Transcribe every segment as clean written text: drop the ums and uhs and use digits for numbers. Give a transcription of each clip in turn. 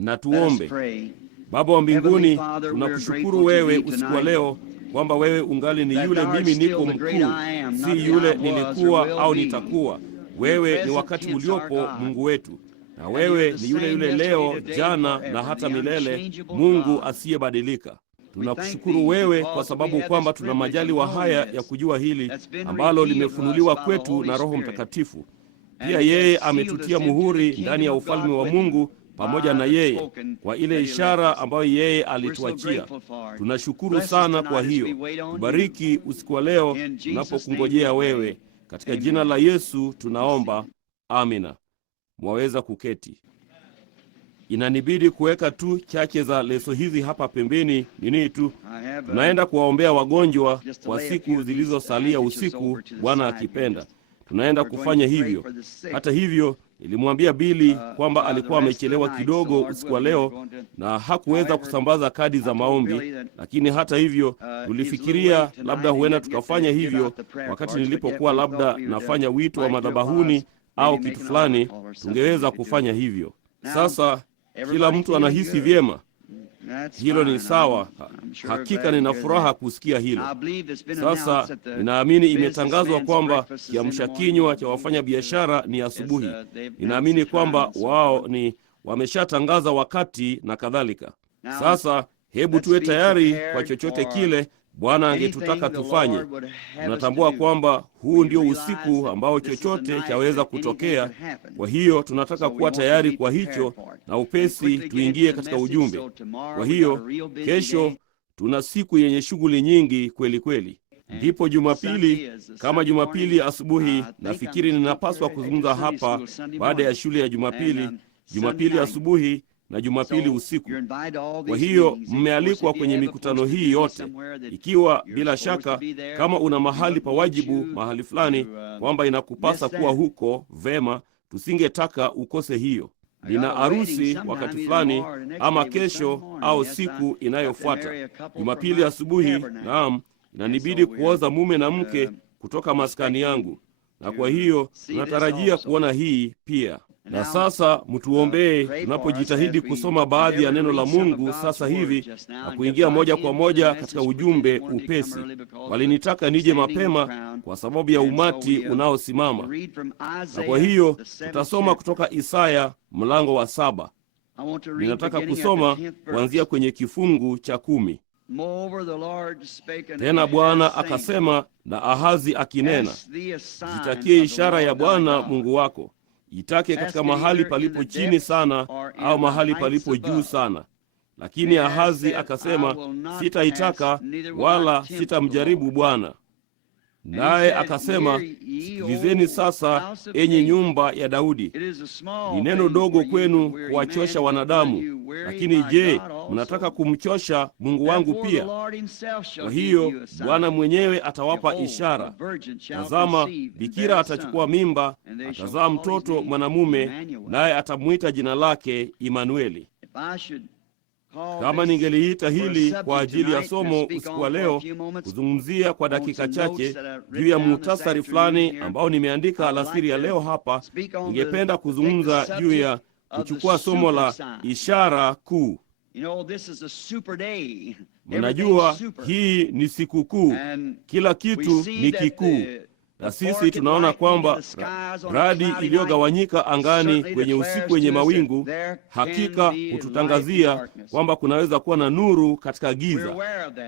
Na tuombe. Baba wa mbinguni, tunakushukuru wewe usiku wa leo kwamba wewe ungali ni yule mimi niko mkuu, si yule nilikuwa au nitakuwa. Wewe ni wakati uliopo, Mungu wetu, na wewe ni yule yule leo, jana na hata milele, Mungu asiyebadilika. Tunakushukuru wewe kwa sababu kwamba tuna majaliwa haya ya kujua hili ambalo limefunuliwa kwetu na Roho Mtakatifu. Pia yeye ametutia muhuri ndani ya ufalme wa Mungu pamoja na yeye kwa ile ishara ambayo yeye alituachia. Tunashukuru sana kwa hiyo. Tubariki usiku wa leo tunapokungojea wewe. Katika jina la Yesu tunaomba. Amina. Mwaweza kuketi. Inanibidi kuweka tu chache za leso hizi hapa pembeni nini tu. Tunaenda kuwaombea wagonjwa kwa siku zilizosalia usiku, Bwana akipenda. Tunaenda kufanya hivyo. Hata hivyo, nilimwambia Billy kwamba alikuwa amechelewa kidogo usiku wa leo na hakuweza kusambaza kadi za maombi, lakini hata hivyo tulifikiria labda huenda tukafanya hivyo wakati nilipokuwa labda nafanya wito wa madhabahuni au kitu fulani, tungeweza kufanya hivyo. Sasa kila mtu anahisi vyema. Hilo ni sawa. Hakika nina furaha kusikia hilo. Sasa ninaamini imetangazwa kwamba kiamsha kinywa cha wafanya biashara ni asubuhi. Ninaamini kwamba wao ni wameshatangaza wakati na kadhalika. Sasa hebu tuwe tayari kwa chochote kile Bwana angetutaka tufanye. Tunatambua kwamba huu ndio usiku ambao chochote chaweza kutokea. Kwa hiyo tunataka kuwa tayari kwa hicho na upesi tuingie katika ujumbe. Kwa hiyo kesho tuna siku yenye shughuli nyingi kweli kweli. Ndipo Jumapili, kama Jumapili asubuhi, nafikiri ninapaswa kuzungumza hapa baada ya shule ya Jumapili asubuhi na Jumapili usiku. Kwa hiyo mmealikwa kwenye mikutano hii yote. Ikiwa bila shaka kama una mahali pa wajibu mahali fulani kwamba inakupasa kuwa huko, vema, tusingetaka ukose hiyo. Nina arusi wakati fulani ama kesho au siku inayofuata. Jumapili asubuhi, naam, inanibidi kuoza mume na mke kutoka maskani yangu. Na kwa hiyo tunatarajia kuona hii pia. Na sasa mtuombee tunapojitahidi kusoma baadhi ya neno la Mungu sasa hivi na kuingia moja kwa moja katika ujumbe upesi. Walinitaka nije mapema kwa sababu ya umati unaosimama. Na kwa hiyo tutasoma kutoka Isaya mlango wa 7. Ninataka kusoma kuanzia kwenye kifungu cha 10. Tena Bwana akasema na Ahazi akinena, jitakie ishara ya Bwana Mungu wako. Itake katika mahali palipo chini sana au mahali palipo juu sana. Lakini Ahazi akasema, sitaitaka wala sitamjaribu Bwana. Naye akasema, sikilizeni sasa, enyi nyumba ya Daudi. Ni neno dogo kwenu kuwachosha wanadamu, lakini je, mnataka kumchosha Mungu wangu pia? Kwa hiyo Bwana mwenyewe atawapa ishara. Tazama, bikira atachukua mimba, atazaa mtoto mwanamume, naye atamwita jina lake Imanueli. Kama ningeliita hili kwa ajili ya somo usiku wa leo, kuzungumzia kwa dakika chache juu ya muhtasari fulani ambao nimeandika alasiri ya leo hapa, ningependa kuzungumza juu ya kuchukua somo la ishara kuu. Mnajua hii ni siku kuu, kila kitu ni kikuu. Na sisi tunaona kwamba radi iliyogawanyika angani kwenye usiku wenye mawingu hakika hututangazia kwamba kunaweza kuwa na nuru katika giza.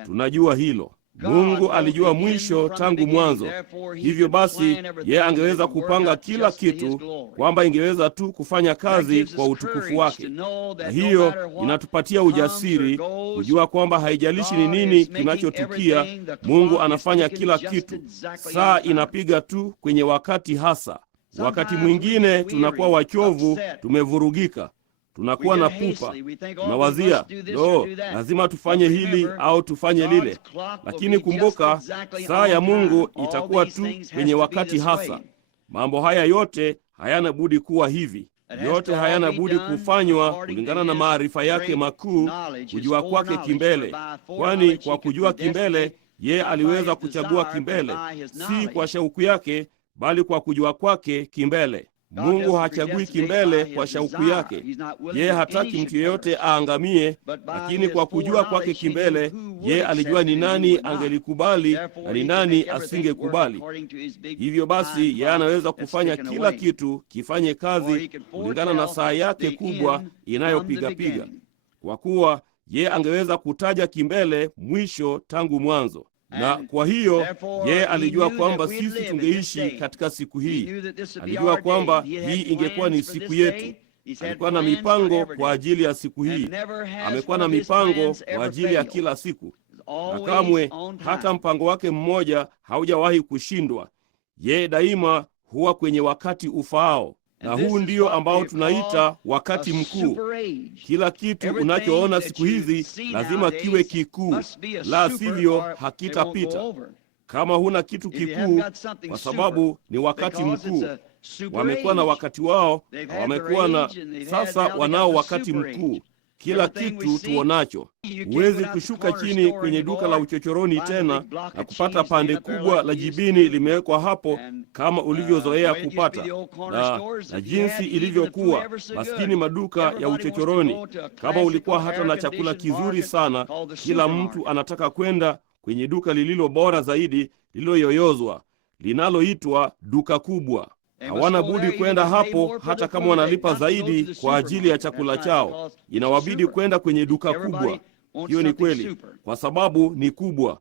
Tunajua hilo. Mungu alijua mwisho tangu mwanzo. Hivyo basi, yeye angeweza kupanga kila kitu kwamba ingeweza tu kufanya kazi kwa utukufu wake. Na hiyo inatupatia ujasiri kujua kwamba haijalishi ni nini kinachotukia, Mungu anafanya kila kitu. Saa inapiga tu kwenye wakati hasa. Wakati mwingine tunakuwa wachovu, tumevurugika. Tunakuwa na pupa. Tunawazia, lazima tufanye hili au tufanye lile. Lakini kumbuka, saa ya Mungu itakuwa tu kwenye wakati hasa. Mambo haya yote hayana budi kuwa hivi. Yote hayana budi kufanywa kulingana na maarifa yake makuu, kujua kwake kimbele. Kwani kwa kujua kimbele, yeye aliweza kuchagua kimbele, si kwa shauku yake, bali kwa kujua kwake kimbele. Mungu hachagui kimbele kwa shauku yake. Yeye hataki mtu yeyote aangamie, lakini kwa kujua kwake kimbele, yeye alijua ni nani angelikubali na ni nani asingekubali. Hivyo basi, yeye anaweza kufanya kila kitu kifanye kazi kulingana na saa yake kubwa inayopiga. Kwa kuwa yeye angeweza kutaja kimbele mwisho tangu mwanzo. Na kwa hiyo yeye alijua kwamba sisi tungeishi katika siku hii. Alijua kwamba hii ingekuwa ni siku yetu. Alikuwa na mipango kwa ajili ya siku hii. Amekuwa na mipango kwa ajili ya kila siku, na kamwe hata mpango wake mmoja haujawahi kushindwa. Yeye daima huwa kwenye wakati ufaao, na huu ndio ambao tunaita wakati mkuu. Kila kitu unachoona siku hizi lazima kiwe kikuu, la sivyo hakitapita. Kama huna kitu kikuu, kwa sababu ni wakati mkuu. Wamekuwa na wakati wao, wamekuwa na sasa wanao wakati mkuu. Kila kitu tuonacho, huwezi kushuka chini kwenye duka la uchochoroni tena na kupata pande kubwa la jibini limewekwa hapo kama ulivyozoea kupata. Na jinsi ilivyokuwa maskini maduka ya uchochoroni, kama ulikuwa hata na chakula kizuri sana, kila mtu anataka kwenda kwenye duka lililo bora zaidi, lililoyoyozwa, linaloitwa duka kubwa. Hawana budi kwenda hapo hata kama wanalipa zaidi kwa ajili ya chakula chao. Inawabidi kwenda kwenye duka kubwa. Hiyo ni kweli, kwa sababu ni kubwa.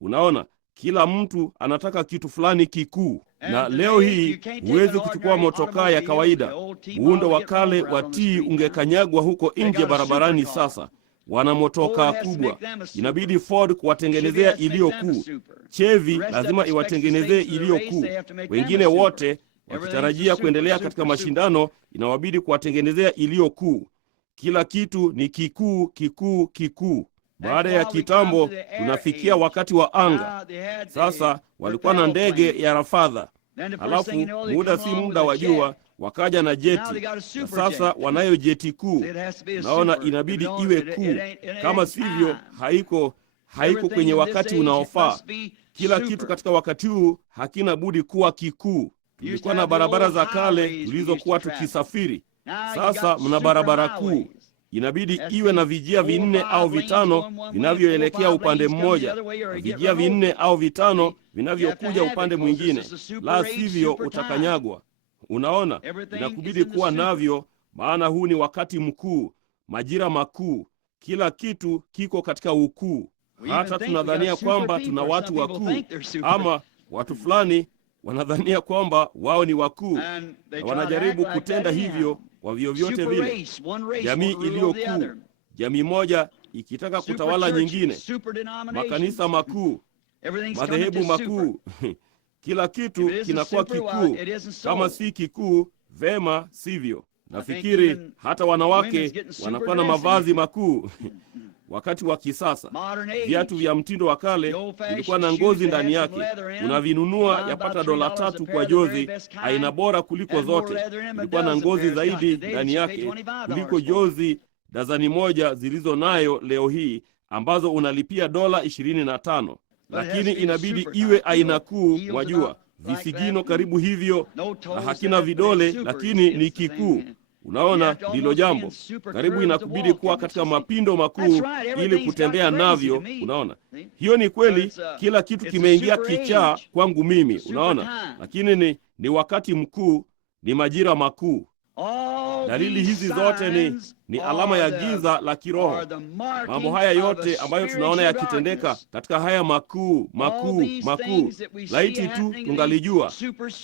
Unaona, kila mtu anataka kitu fulani kikuu. Na leo hii huwezi kuchukua motokaa ya kawaida. Muundo wa kale wa T ungekanyagwa huko nje barabarani. Sasa wana motokaa kubwa. Inabidi Ford kuwatengenezea iliyo kuu. Chevy lazima iwatengenezee iliyo kuu. Wengine wote wakitarajia kuendelea katika mashindano, inawabidi kuwatengenezea iliyo kuu. Kila kitu ni kikuu, kikuu, kikuu. Baada ya kitambo, tunafikia wakati wa anga. Sasa walikuwa na ndege ya rafadha, halafu muda si muda wa jua wakaja na jeti, na sasa wanayo jeti kuu. Naona inabidi iwe kuu, kama sivyo haiko kwenye wakati unaofaa. Kila kitu katika wakati huu hakina budi kuwa kikuu. Tulikuwa na barabara za kale tulizokuwa tukisafiri. Sasa mna barabara kuu. Inabidi iwe na vijia 4 au 5 vinavyoelekea upande mmoja, na vijia 4 au 5 vinavyokuja upande mwingine, la sivyo utakanyagwa. Unaona, inakubidi kuwa navyo, maana huu ni wakati mkuu, majira makuu. Kila kitu kiko katika ukuu. Hata tunadhania kwamba tuna watu wakuu, ama watu fulani wanadhania kwamba wao ni wakuu, na wanajaribu kutenda hivyo kwa vyovyote vile. Jamii iliyo kuu, jamii moja ikitaka kutawala nyingine, makanisa makuu, madhehebu makuu. Kila kitu kinakuwa kikuu. Kama si kikuu, vema sivyo. Nafikiri hata wanawake wanakuwa na mavazi makuu. Wakati wa kisasa, viatu vya mtindo wa kale vilikuwa na ngozi ndani yake. Unavinunua yapata $3 kwa jozi, aina bora kuliko zote. Ilikuwa na ngozi zaidi ndani yake kuliko jozi dazani moja zilizo nayo leo hii, ambazo unalipia $25. Lakini inabidi iwe aina kuu, wajua, visigino karibu hivyo, na hakina vidole, lakini ni kikuu. Unaona, ndilo jambo. Karibu inakubidi kuwa katika mapindo makuu ili kutembea navyo. Unaona, hiyo ni kweli. Kila kitu kimeingia kichaa kwangu mimi, unaona, lakini ni wakati mkuu, ni majira makuu. Dalili hizi zote ni alama ya giza la kiroho. Mambo haya yote ambayo tunaona yakitendeka katika haya makuu makuu makuu, laiti tu tungalijua.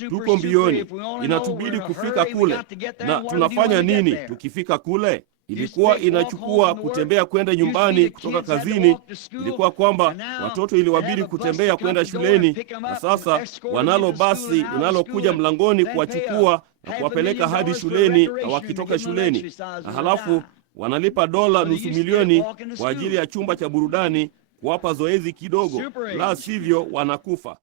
Tuko mbioni, inatubidi kufika kule. Na tunafanya nini tukifika kule? Ilikuwa inachukua kutembea kwenda nyumbani kutoka kazini. Ilikuwa kwamba watoto iliwabidi kutembea kwenda shuleni, na sasa wanalo basi linalokuja mlangoni kuwachukua na kuwapeleka hadi shuleni, na wakitoka shuleni, na halafu wanalipa $250,000 kwa ajili ya chumba cha burudani kuwapa zoezi kidogo, la sivyo wanakufa.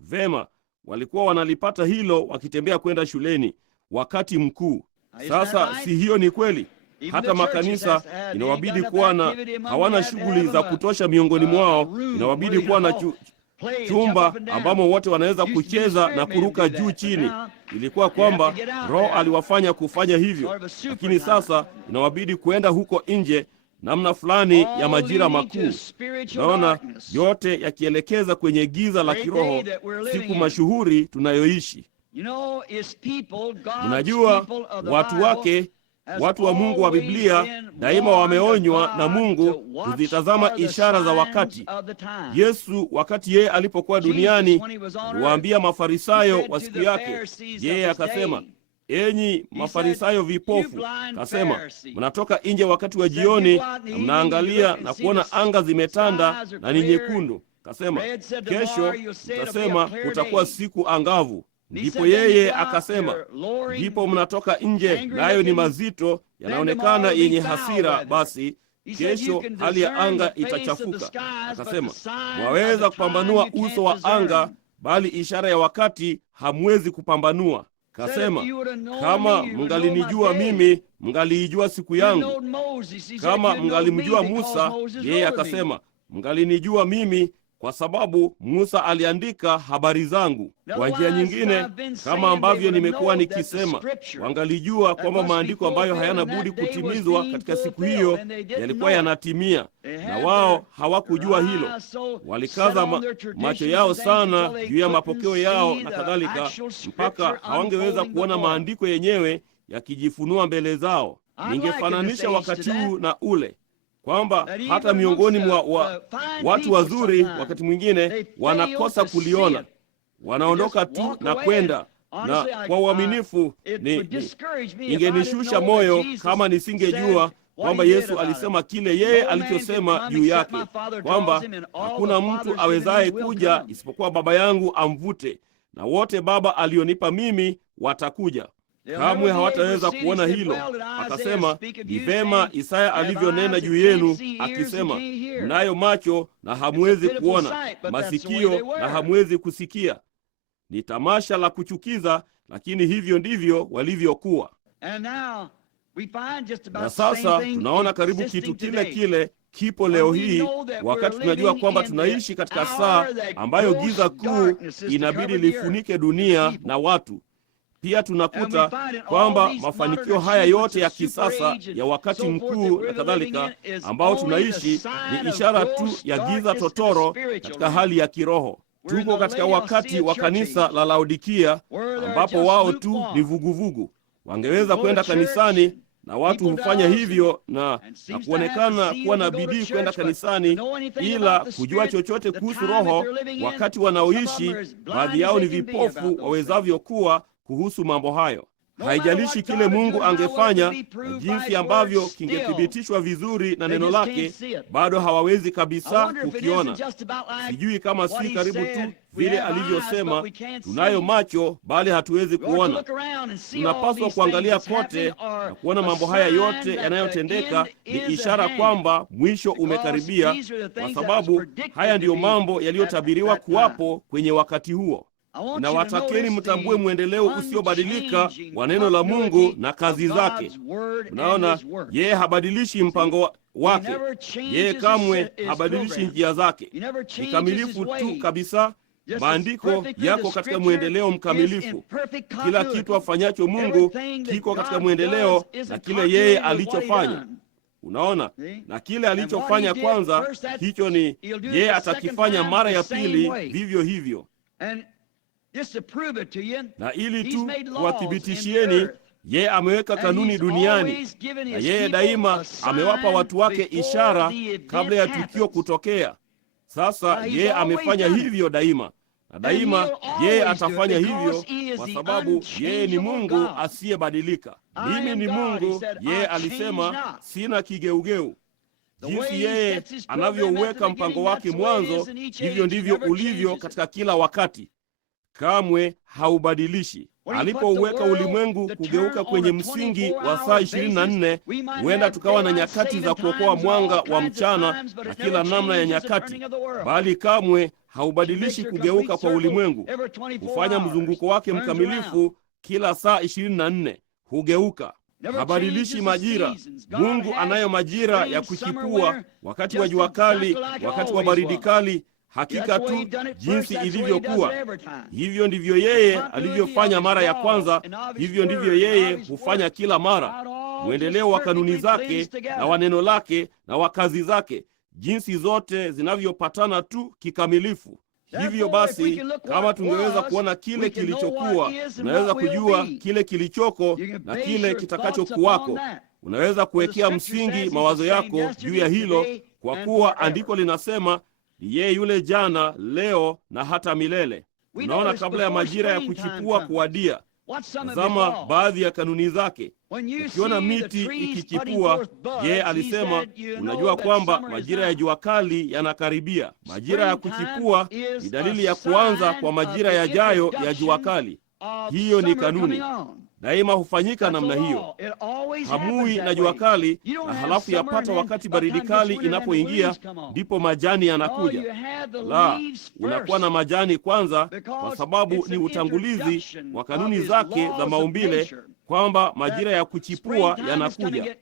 Vema, walikuwa wanalipata hilo wakitembea kwenda shuleni. Wakati mkuu. Sasa si hiyo ni kweli? Hata makanisa inawabidi kuwa na, hawana shughuli za kutosha miongoni mwao, inawabidi kuwa na chumba ambamo wote wanaweza kucheza na kuruka juu chini. Ilikuwa kwamba Roho aliwafanya kufanya hivyo, lakini sasa inawabidi kuenda huko nje, namna fulani ya majira makuu. Naona yote yakielekeza kwenye giza la kiroho, siku mashuhuri tunayoishi. Unajua, watu wake, watu wa Mungu wa Biblia daima wameonywa na Mungu kuzitazama ishara za wakati. Yesu wakati yeye alipokuwa duniani aliwaambia Mafarisayo wa siku yake, yeye akasema, enyi Mafarisayo vipofu, kasema, mnatoka nje wakati wa jioni na mnaangalia na kuona anga zimetanda na ni nyekundu. Kasema, kesho mtasema kutakuwa siku angavu. Ndipo yeye akasema, ndipo mnatoka nje nayo ni mazito, yanaonekana yenye hasira, basi kesho hali ya anga itachafuka. Akasema, mwaweza kupambanua uso wa anga, bali ishara ya wakati hamwezi kupambanua. Kasema, kama mngalinijua mimi, mngaliijua siku yangu. Kama mngalimjua Musa, yeye akasema, mngalinijua mimi, kwa sababu Musa aliandika habari zangu. Kwa njia nyingine, kama ambavyo nimekuwa nikisema, wangalijua kwamba maandiko ambayo hayana budi kutimizwa katika siku hiyo yalikuwa yanatimia, na wao hawakujua hilo. Walikaza macho yao sana juu ya mapokeo yao na kadhalika, mpaka hawangeweza kuona maandiko yenyewe yakijifunua mbele zao. Ningefananisha wakati huu na ule, kwamba hata miongoni mwa watu wazuri wakati mwingine wanakosa kuliona, wanaondoka tu na kwenda. Na kwa uaminifu, ingenishusha moyo kama nisingejua kwamba Yesu alisema kile yeye alichosema juu yake, kwamba hakuna mtu awezaye kuja isipokuwa Baba yangu amvute, na wote Baba alionipa mimi watakuja. Kamwe hawataweza kuona hilo. Akasema, ni vema Isaya alivyonena juu yenu akisema, mnayo macho na hamwezi kuona, masikio na hamwezi kusikia. Ni tamasha la kuchukiza, lakini hivyo ndivyo walivyokuwa. Na sasa tunaona karibu kitu kile kile kipo leo hii, wakati tunajua kwamba tunaishi katika saa ambayo giza kuu inabidi lifunike dunia na watu. Pia tunakuta kwamba mafanikio haya yote ya kisasa ya wakati mkuu na kadhalika ambao tunaishi ni ishara tu ya giza totoro katika hali ya kiroho. Tuko katika wakati wa kanisa la Laodikia ambapo wao tu ni vuguvugu. Wangeweza kwenda kanisani, na watu hufanya hivyo na kuonekana kuwa na bidii kwenda kanisani, ila kujua chochote kuhusu roho wakati wanaoishi, baadhi yao ni vipofu wawezavyo kuwa kuhusu mambo hayo. Haijalishi kile Mungu angefanya na jinsi ambavyo kingethibitishwa vizuri na neno lake, bado hawawezi kabisa kukiona. Sijui kama si karibu tu vile alivyosema, tunayo macho bali hatuwezi kuona. Tunapaswa kuangalia kote na kuona mambo haya yote yanayotendeka ni ishara kwamba mwisho umekaribia, kwa sababu haya ndiyo mambo yaliyotabiriwa kuwapo kwenye wakati huo. Na watakeni mtambue mwendeleo usiobadilika wa neno la Mungu na kazi zake. Unaona, yeye habadilishi mpango wake. Yeye kamwe habadilishi njia zake. Ni kamilifu tu kabisa. Maandiko yako katika mwendeleo mkamilifu. Kila kitu afanyacho Mungu kiko katika mwendeleo na kile yeye alichofanya. Unaona, na kile alichofanya kwanza, hicho ni yeye atakifanya mara ya pili vivyo hivyo. Na ili tu kuwathibitishieni, yeye ameweka kanuni duniani, na yeye daima amewapa watu wake ishara kabla ya tukio kutokea. Sasa yeye amefanya hivyo daima, na daima yeye atafanya hivyo, kwa sababu yeye ni Mungu asiyebadilika. Mimi ni Mungu, yeye alisema, sina kigeugeu. Jinsi yeye anavyouweka mpango wake mwanzo, hivyo ndivyo ulivyo katika kila wakati. Kamwe haubadilishi. Alipouweka ulimwengu kugeuka kwenye msingi wa saa 24, huenda tukawa na nyakati za kuokoa mwanga wa mchana na kila namna ya nyakati, bali kamwe haubadilishi kugeuka kwa ulimwengu. Hufanya mzunguko wake mkamilifu kila saa 24, hugeuka. Habadilishi majira. Mungu anayo majira ya kuchipua, wakati wa jua kali, wakati wa baridi kali. Hakika tu jinsi ilivyokuwa, hivyo ndivyo yeye alivyofanya mara ya kwanza, hivyo ndivyo yeye hufanya kila mara. Mwendeleo wa kanuni zake na wa neno lake na wa kazi zake, jinsi zote zinavyopatana tu kikamilifu. Hivyo basi, kama tungeweza kuona kile kilichokuwa, unaweza kujua kile kilichoko na kile kitakachokuwako. Unaweza kuwekea msingi mawazo yako juu ya hilo, kwa kuwa andiko linasema ni yeye yule jana, leo na hata milele. Unaona, kabla ya majira ya kuchipua kuwadia, tazama baadhi ya kanuni zake. Ukiona miti ikichipua, yeye alisema, unajua kwamba majira ya jua kali yanakaribia. Majira ya kuchipua ni dalili ya kuanza kwa majira yajayo ya jua kali. Hiyo ni kanuni. Daima hufanyika namna hiyo. Hamui na jua kali, na halafu yapata wakati baridi kali inapoingia, ndipo majani yanakuja. La, unakuwa na majani kwanza, kwa sababu ni utangulizi wa kanuni zake za maumbile, kwamba majira ya kuchipua yanakuja.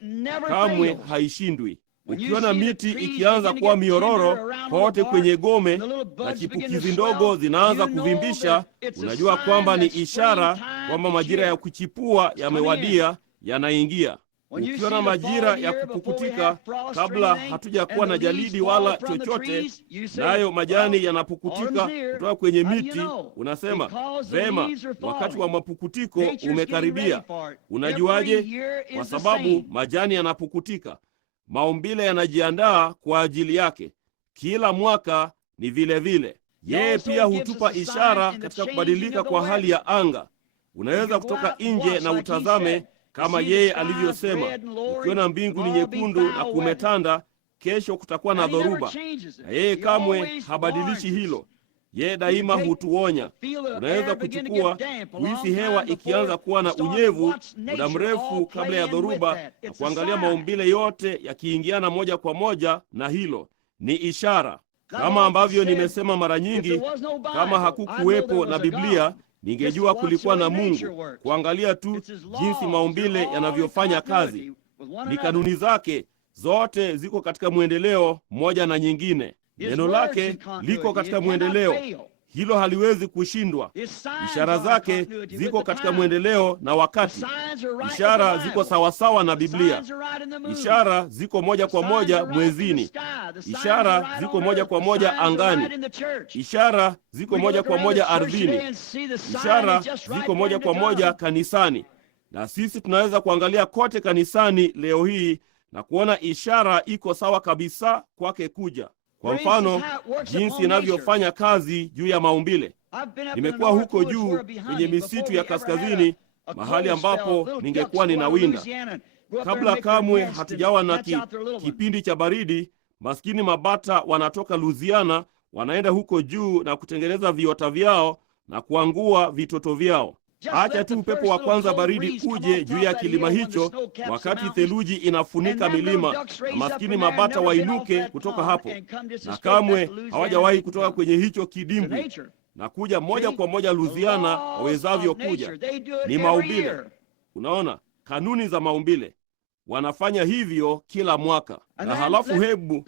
Kamwe haishindwi. Ukiona miti ikianza kuwa miororo kote kwenye gome na chipukizi ndogo zinaanza kuvimbisha, unajua kwamba ni ishara kwamba majira ya kuchipua yamewadia, yanaingia. Ukiona majira ya kupukutika kabla hatuja kuwa na jalidi wala chochote, nayo majani yanapukutika kutoka kwenye miti, unasema, vema, wakati wa mapukutiko umekaribia. Unajuaje? Kwa sababu majani yanapukutika. Maumbile yanajiandaa kwa ajili yake. Kila mwaka ni vile vile. Yeye pia hutupa ishara katika kubadilika kwa hali ya anga. Unaweza kutoka nje na utazame, kama yeye alivyosema, ukiona mbingu ni nyekundu na kumetanda, kesho kutakuwa na dhoruba. Na yeye kamwe habadilishi hilo. Yeye daima hutuonya. Unaweza kuchukua kuhisi hewa ikianza kuwa na unyevu muda mrefu kabla ya dhoruba, na kuangalia maumbile yote yakiingiana moja kwa moja, na hilo ni ishara. Kama ambavyo nimesema mara nyingi, kama hakukuwepo na Biblia, ningejua kulikuwa na Mungu. Kuangalia tu jinsi maumbile yanavyofanya kazi. Ni kanuni zake, zote ziko katika mwendeleo moja na nyingine. Neno lake liko katika mwendeleo, hilo haliwezi kushindwa. Ishara zake ziko katika mwendeleo na wakati. Ishara ziko sawasawa na Biblia. Ishara ziko moja kwa moja mwezini. Ishara ziko moja kwa moja angani. Ishara ziko moja kwa moja ardhini. Ishara ziko moja kwa moja kanisani. Na sisi tunaweza kuangalia kote kanisani leo hii na kuona ishara iko sawa kabisa kwake kuja. Kwa mfano, jinsi inavyofanya kazi juu ya maumbile. Nimekuwa huko juu kwenye misitu ya kaskazini, mahali ambapo ningekuwa ninawinda. Kabla kamwe hatujawa na kipindi cha baridi, maskini mabata wanatoka Louisiana, wanaenda huko juu na kutengeneza viota vyao na kuangua vitoto vyao. Acha tu upepo wa kwanza baridi uje juu ya kilima hicho, wakati theluji inafunika milima, na maskini mabata wainuke kutoka hapo, na kamwe hawajawahi kutoka kwenye hicho kidimbwi na kuja moja kwa moja Louisiana wawezavyo kuja. Ni maumbile. Unaona, kanuni za maumbile. Wanafanya hivyo kila mwaka. Na halafu hebu,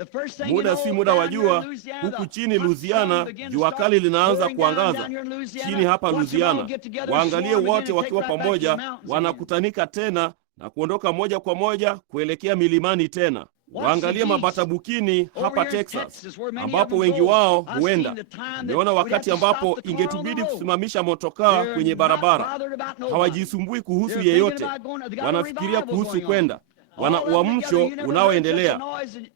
muda si muda wa jua, huku chini Louisiana, jua kali linaanza kuangaza. Chini hapa Louisiana, waangalie wote wakiwa pamoja, wanakutanika tena na kuondoka moja kwa moja kuelekea milimani tena. Waangalie mabata bukini hapa Texas, ambapo wengi wao huenda. Nimeona wakati ambapo ingetubidi kusimamisha motokaa kwenye barabara. Hawajisumbui kuhusu yeyote. Wanafikiria kuhusu kwenda. Wana uamsho unaoendelea.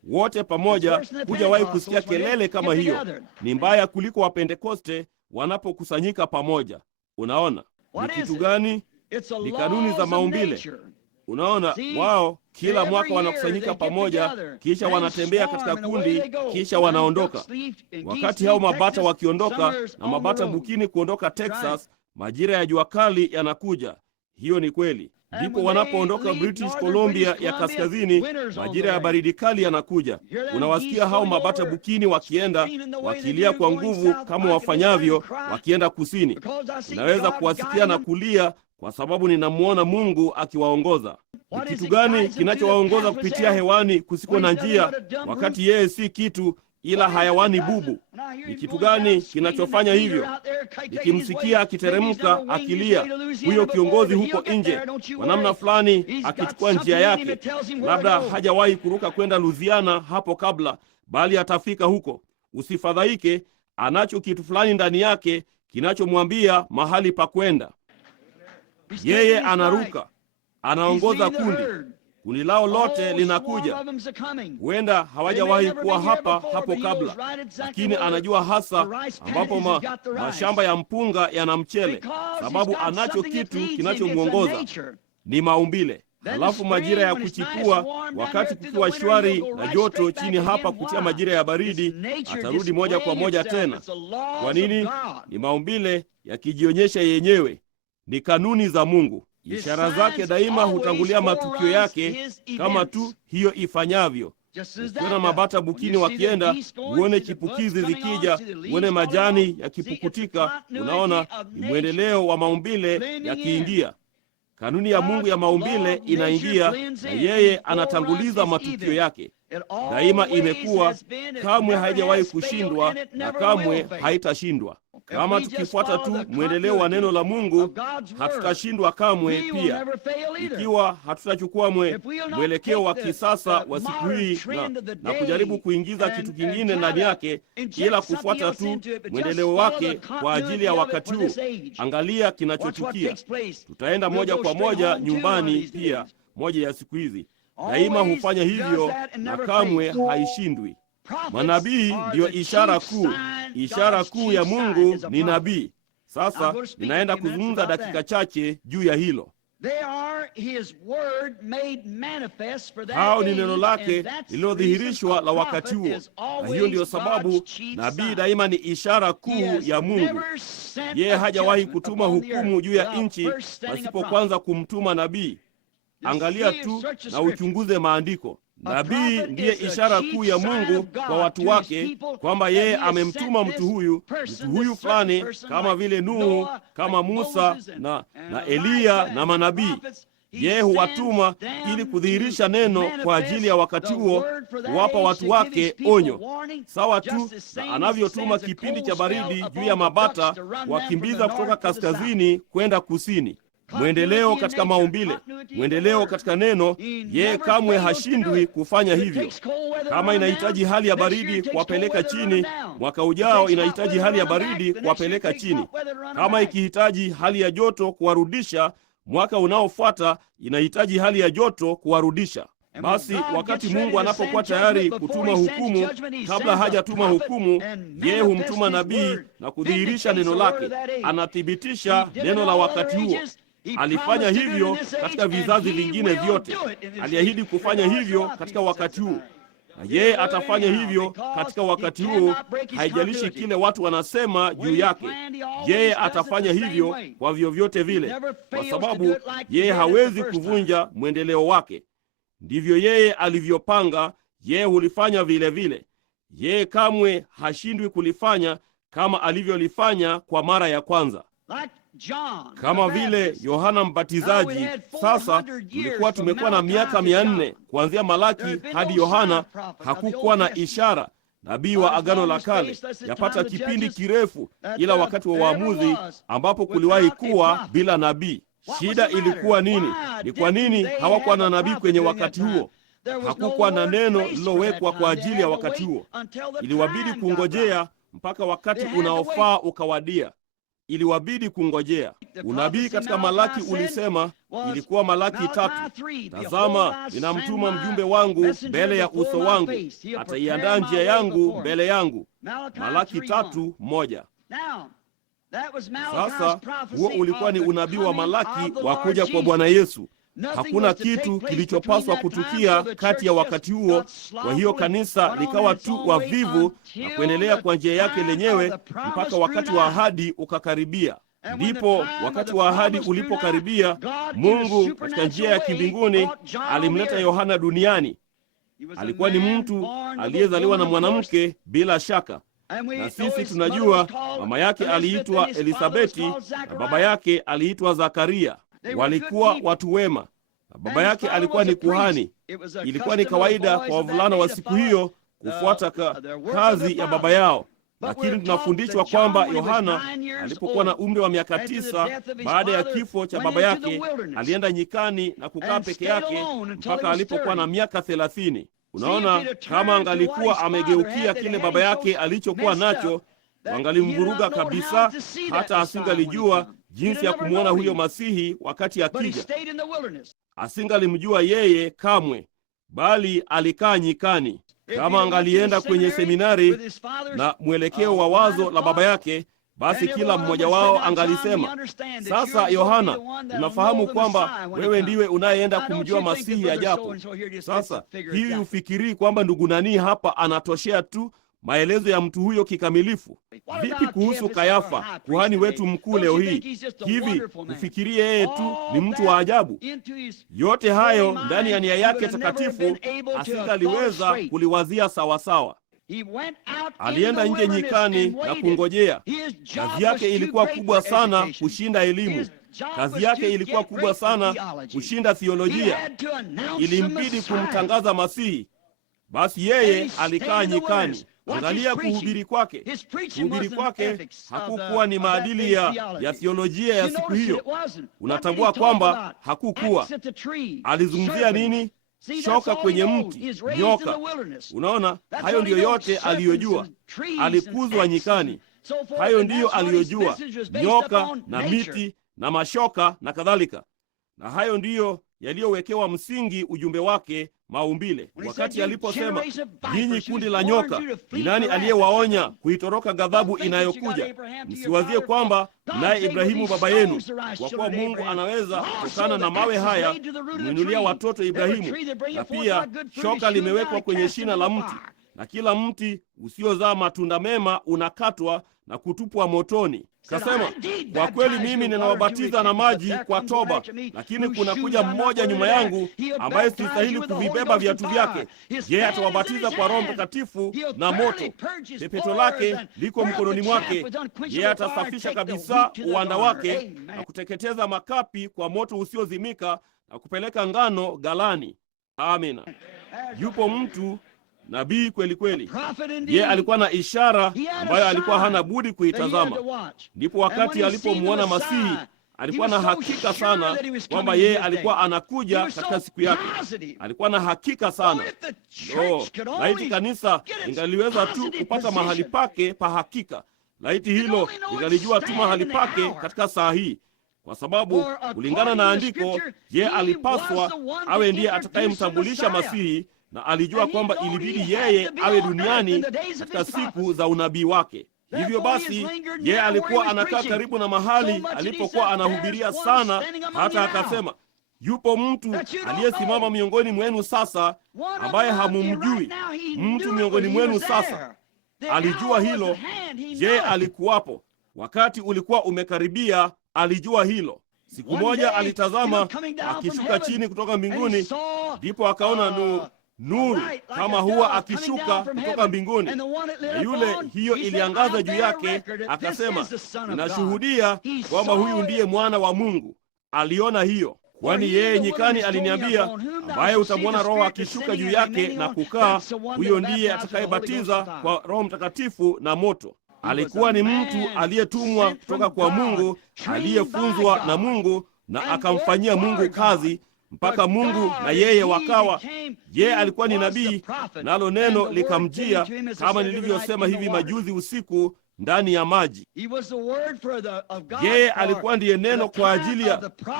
Wote pamoja, hujawahi kusikia kelele kama hiyo. Ni mbaya kuliko Wapentekoste wanapokusanyika pamoja. Unaona, ni kitu gani? Ni kanuni za maumbile. Unaona, wao kila mwaka wanakusanyika pamoja, kisha wanatembea katika kundi, kisha wanaondoka. Wakati hao mabata wakiondoka na mabata bukini kuondoka Texas, majira ya jua kali yanakuja. Hiyo ni kweli. Ndipo wanapoondoka British Columbia ya kaskazini, majira ya baridi kali yanakuja. Unawasikia hao mabata bukini wakienda, wakilia kwa nguvu kama wafanyavyo wakienda kusini. Unaweza kuwasikia na kulia, kwa sababu ninamuona Mungu akiwaongoza. Ni kitu gani kinachowaongoza kupitia hewani kusiko na njia, wakati yeye si kitu ila hayawani bubu. Ni kitu gani kinachofanya hivyo? Nikimsikia akiteremka akilia, huyo kiongozi huko nje, kwa namna fulani akichukua njia yake, labda hajawahi kuruka kwenda Louisiana hapo kabla, bali atafika huko. Usifadhaike, anacho kitu fulani ndani yake kinachomwambia mahali pa kwenda. Yeye anaruka, anaongoza kundi lao lote linakuja. Huenda hawajawahi kuwa hapo kabla, lakini anajua hasa ambapo mashamba ya mpunga yana mchele, sababu anacho kitu kinachomwongoza. Ni maumbile. Halafu majira ya kuchipua, wakati kukiwa shwari na joto chini hapa kutia majira ya baridi, atarudi moja kwa moja tena. Kwa nini? Ni maumbile yakijionyesha yenyewe. Ni kanuni za Mungu. Ishara zake daima hutangulia matukio yake, kama tu hiyo ifanyavyo. Ukiona mabata bukini wakienda, uone chipukizi zikija, uone majani yakipukutika, unaona ni mwendeleo wa maumbile yakiingia. Kanuni ya Mungu ya maumbile inaingia, na yeye anatanguliza matukio yake. Daima imekuwa, kamwe haijawahi kushindwa na kamwe haitashindwa. Kama tukifuata tu mwendeleo wa neno la Mungu, hatutashindwa kamwe pia. Ikiwa hatutachukua mwelekeo wa kisasa wa siku hii na kujaribu kuingiza kitu kingine ndani yake, ila kufuata tu mwendeleo wake kwa ajili ya wakati huu, angalia kinachotukia. Tutaenda moja kwa moja nyumbani pia moja ya siku hizi. Daima hufanya hivyo na kamwe haishindwi. Manabii ndiyo ishara kuu. Ishara kuu ya Mungu ni nabii. Sasa ninaenda kuzungumza dakika chache juu ya hilo. Hao ni neno lake lililodhihirishwa la wakati huo, na hiyo ndiyo sababu nabii daima ni ishara kuu ya Mungu. Yeye hajawahi kutuma hukumu juu ya nchi pasipo kwanza kumtuma nabii. Angalia tu na uchunguze maandiko. Nabii ndiye ishara kuu ya Mungu kwa watu wake, kwamba yeye amemtuma mtu huyu fulani, kama vile Nuhu, kama Musa na Eliya na manabii. Yeye huwatuma ili kudhihirisha neno kwa ajili ya wakati huo, kuwapa watu wake onyo, sawa tu na anavyotuma kipindi cha baridi juu ya mabata, wakimbiza kutoka kaskazini kwenda kusini. Mwendeleo katika maumbile, mwendeleo katika neno. Yeye kamwe hashindwi kufanya hivyo. Kama inahitaji hali ya baridi kuwapeleka chini, mwaka ujao inahitaji hali ya baridi kuwapeleka chini. Kama ikihitaji hali ya joto kuwarudisha, mwaka unaofuata inahitaji hali ya joto kuwarudisha. Basi wakati Mungu anapokuwa tayari kutuma hukumu, kabla hajatuma hukumu, yeye humtuma nabii na kudhihirisha neno lake. Anathibitisha neno la wakati huo. Alifanya hivyo katika vizazi vingine vyote. Aliahidi kufanya hivyo katika wakati huu, na yeye atafanya hivyo katika wakati huu. Haijalishi kile watu wanasema juu yake, yeye atafanya hivyo kwa vyovyote vile, kwa sababu yeye hawezi kuvunja mwendeleo wake. Ndivyo yeye alivyopanga, yeye hulifanya vile vile. Yeye kamwe hashindwi kulifanya kama alivyolifanya kwa mara ya kwanza. Kama vile Yohana Mbatizaji. Sasa tumekuwa na miaka 400 kuanzia Malaki hadi Yohana, hakukuwa na ishara. Nabii wa Agano la Kale, yapata kipindi kirefu, ila wakati wa waamuzi ambapo kuliwahi kuwa bila nabii. Shida ilikuwa nini? Ni kwa nini hawakuwa na nabii kwenye wakati huo? Hakukuwa na neno lilowekwa kwa ajili ya wakati huo. Iliwabidi kungojea mpaka wakati unaofaa ukawadia. Iliwabidi kungojea. Unabii katika Malaki ulisema, ilikuwa Malaki 3, tazama ninamtuma mjumbe wangu mbele ya uso wangu, ataiandaa njia yangu mbele yangu. Malaki 3:1. Sasa huo ulikuwa ni unabii wa Malaki wa kuja kwa Bwana Yesu. Hakuna kitu kilichopaswa kutukia kati ya wakati huo. Kwa hiyo kanisa likawa tu wavivu na kuendelea kwa njia yake lenyewe mpaka wakati wa ahadi ukakaribia. Ndipo wakati wa ahadi ulipokaribia, Mungu katika njia ya kimbinguni alimleta Yohana duniani. Alikuwa ni mtu aliyezaliwa na mwanamke bila shaka, na sisi tunajua mama yake aliitwa Elisabeti na baba yake aliitwa Zakaria. Walikuwa watu wema, na baba yake alikuwa ni kuhani. Ilikuwa ni kawaida kwa wavulana wa siku hiyo kufuata kazi ya baba yao. Lakini tunafundishwa kwamba Yohana alipokuwa na umri wa miaka 9, baada ya kifo cha baba yake, alienda nyikani na kukaa peke yake mpaka alipokuwa na miaka 30. Unaona, kama angalikuwa amegeukia kile baba yake alichokuwa nacho, wangalimvuruga kabisa, hata asingalijua jinsi ya kumwona huyo Masihi wakati akija. Asingalimjua yeye kamwe, bali alikaa nyikani. Kama angalienda kwenye seminari na mwelekeo wa wazo la baba yake, basi kila mmoja wao angalisema, sasa Yohana, tunafahamu kwamba wewe ndiwe unayeenda kumjua Masihi ajapo. Sasa hivi ufikiri kwamba ndugu nani hapa anatoshea tu maelezo ya mtu huyo kikamilifu? Vipi kuhusu Kayafa, kuhani wetu mkuu leo hii? Hivi ufikirie yeye tu ni mtu wa ajabu? Yote hayo ndani ya nia yake takatifu asingaliweza kuliwazia sawasawa. Alienda nje nyikani na kungojea. Kazi yake ilikuwa kubwa sana kushinda elimu. Kazi yake ilikuwa kubwa sana kushinda theolojia. Ilimbidi kumtangaza Masihi. Basi yeye alikaa nyikani. Angalia kuhubiri kwake. Kuhubiri kwake hakukuwa ni maadili ya theolojia ya siku hiyo. Unatambua kwamba hakukuwa. Alizungumzia nini? Shoka kwenye mti, nyoka. Unaona, hayo ndiyo yote aliyojua. Alikuzwa nyikani. Hayo ndiyo aliyojua, nyoka na miti na mashoka na kadhalika. Na hayo ndiyo yaliyowekewa msingi ujumbe wake, maumbile. Wakati aliposema, nyinyi kundi la nyoka, ni nani aliyewaonya kuitoroka ghadhabu inayokuja? Msiwazie kwamba naye Ibrahimu baba yenu, kwa kuwa Mungu anaweza kutokana na mawe haya kumwinulia watoto Ibrahimu. Na pia shoka limewekwa kwenye shina la mti, na kila mti usiozaa matunda mema unakatwa na kutupwa motoni. Kasema, kwa kweli mimi ninawabatiza na maji kwa toba, lakini kunakuja mmoja nyuma yangu ambaye sistahili kuvibeba viatu vyake. Yeye atawabatiza kwa Roho Mtakatifu na moto. Pepeto lake liko mkononi mwake. Yeye atasafisha kabisa uwanda wake na kuteketeza makapi kwa moto usiozimika na kupeleka ngano ghalani. Amina. Yupo mtu nabii kweli kweli. Yeye alikuwa na ishara ambayo alikuwa hana budi kuitazama. Ndipo wakati alipomwona Masihi, alikuwa na hakika sana kwamba yeye alikuwa anakuja katika siku yake. Alikuwa na hakika sana. Laiti kanisa ingaliweza tu kupata mahali pake pa hakika. Laiti hilo lingalijua tu mahali pake katika saa hii. Kwa sababu kulingana na andiko, yeye alipaswa awe ndiye atakayemtambulisha Masihi, na alijua kwamba ilibidi yeye awe duniani katika siku za unabii wake. Hivyo basi, yeye alikuwa anakaa karibu na mahali alipokuwa anahubiria sana, hata akasema, yupo mtu aliyesimama miongoni mwenu sasa ambaye hamumjui. Mtu miongoni mwenu sasa. Alijua hilo. Yeye alikuwapo. Wakati ulikuwa umekaribia, alijua hilo. Siku moja alitazama akishuka chini kutoka mbinguni, ndipo akaona nuru kama huwa akishuka kutoka mbinguni, na yule hiyo iliangaza juu yake. Akasema, ninashuhudia kwamba huyu ndiye mwana wa Mungu. Aliona hiyo, kwani yeye nyikani aliniambia, ambaye utamwona Roho akishuka juu yake na kukaa, huyo ndiye atakayebatiza kwa Roho Mtakatifu na moto. Alikuwa ni mtu aliyetumwa kutoka kwa Mungu, aliyefunzwa na Mungu, na akamfanyia Mungu kazi mpaka Mungu na yeye wakawa. Yeye alikuwa ni nabii, nalo neno likamjia, kama nilivyosema hivi majuzi usiku, ndani ya maji. Yeye alikuwa ndiye neno kwa ajili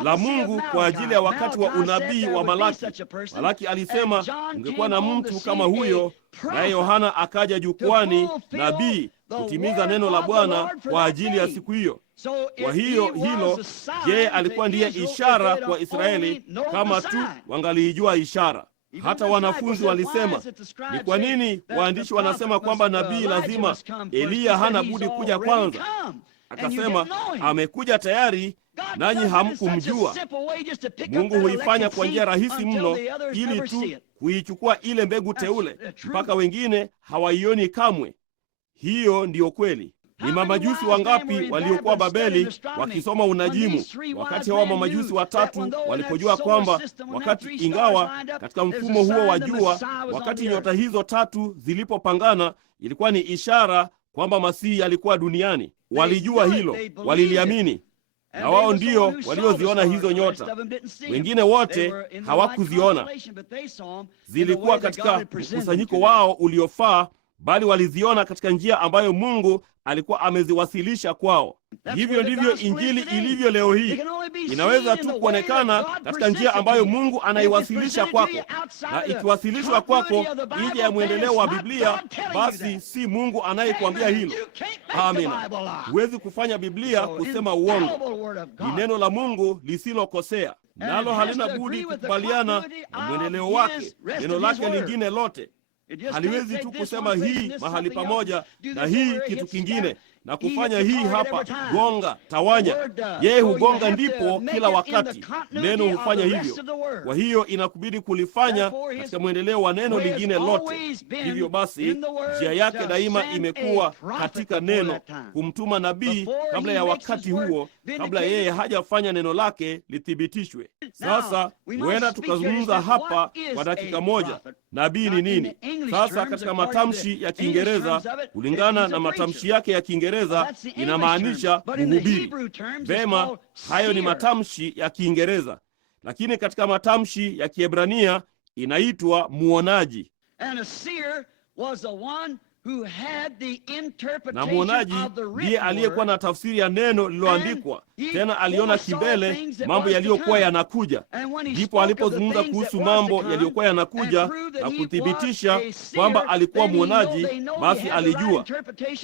la Mungu kwa ajili ya wakati wa unabii wa Malaki. Malaki alisema ungekuwa na mtu kama huyo, naye Yohana akaja jukwani, nabii, kutimiza neno la Bwana kwa ajili ya siku hiyo. Kwa hiyo hilo, yeye alikuwa ndiye ishara kwa Israeli, kama tu wangaliijua ishara. Hata wanafunzi walisema, ni kwa nini waandishi wanasema kwamba nabii lazima Eliya hana budi kuja kwanza? Akasema, amekuja tayari, nanyi hamkumjua. Mungu huifanya kwa njia rahisi mno, ili tu kuichukua ile mbegu teule, mpaka wengine hawaioni kamwe. Hiyo ndiyo kweli. Ni mamajusi wangapi waliokuwa Babeli wakisoma unajimu, wakati hawa mamajusi watatu walipojua kwamba ingawa katika mfumo huo wa jua, wakati nyota hizo tatu zilipopangana, ilikuwa ni ishara kwamba Masihi alikuwa duniani. Walijua hilo, waliliamini, na wao ndio walioziona hizo nyota. Wengine wote hawakuziona, zilikuwa katika mkusanyiko wao uliofaa, bali waliziona katika njia ambayo Mungu alikuwa ameziwasilisha kwao. Hivyo ndivyo Injili ilivyo leo hii. Inaweza tu kuonekana katika njia ambayo Mungu anaiwasilisha kwako, na ikiwasilishwa kwako ije ya mwendeleo wa Biblia, basi si Mungu anayekuambia hilo. Amina. Huwezi kufanya Biblia kusema uongo. Ni neno la Mungu lisilokosea, nalo halina budi kukubaliana na mwendeleo wake, neno lake lingine lote. Haliwezi tu kusema hii mahali pamoja na hii kitu kingine na kufanya hii hapa, gonga, tawanya. Yeye hugonga ndipo kila wakati. Neno hufanya hivyo. Kwa hiyo inakubidi kulifanya katika mwendeleo wa neno lingine lote. Hivyo basi, njia yake daima imekuwa katika neno, kumtuma nabii kabla ya wakati huo, kabla yeye hajafanya neno lake lithibitishwe. Sasa huenda tukazungumza hapa kwa dakika moja, nabii ni nini? Sasa katika matamshi ya Kiingereza, kulingana na matamshi yake ya Kiingereza, inamaanisha mhubiri. Vema, hayo ni matamshi ya Kiingereza, lakini katika matamshi ya Kiebrania inaitwa muonaji. Na muonaji ndiye aliyekuwa na tafsiri ya neno lililoandikwa, tena aliona kimbele mambo yaliyokuwa yanakuja. Ndipo alipozungumza kuhusu mambo yaliyokuwa yanakuja na kuthibitisha kwamba alikuwa muonaji, basi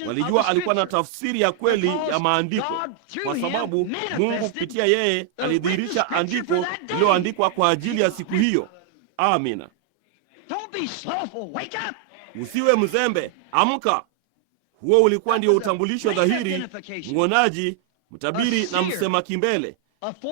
walijua alikuwa na tafsiri ya kweli ya maandiko, kwa sababu Mungu kupitia yeye alidhihirisha andiko lililoandikwa kwa ajili ya siku hiyo. Amina. Usiwe mzembe, amka. Huo ulikuwa ndio utambulisho dhahiri, muonaji, mtabiri na msema kimbele.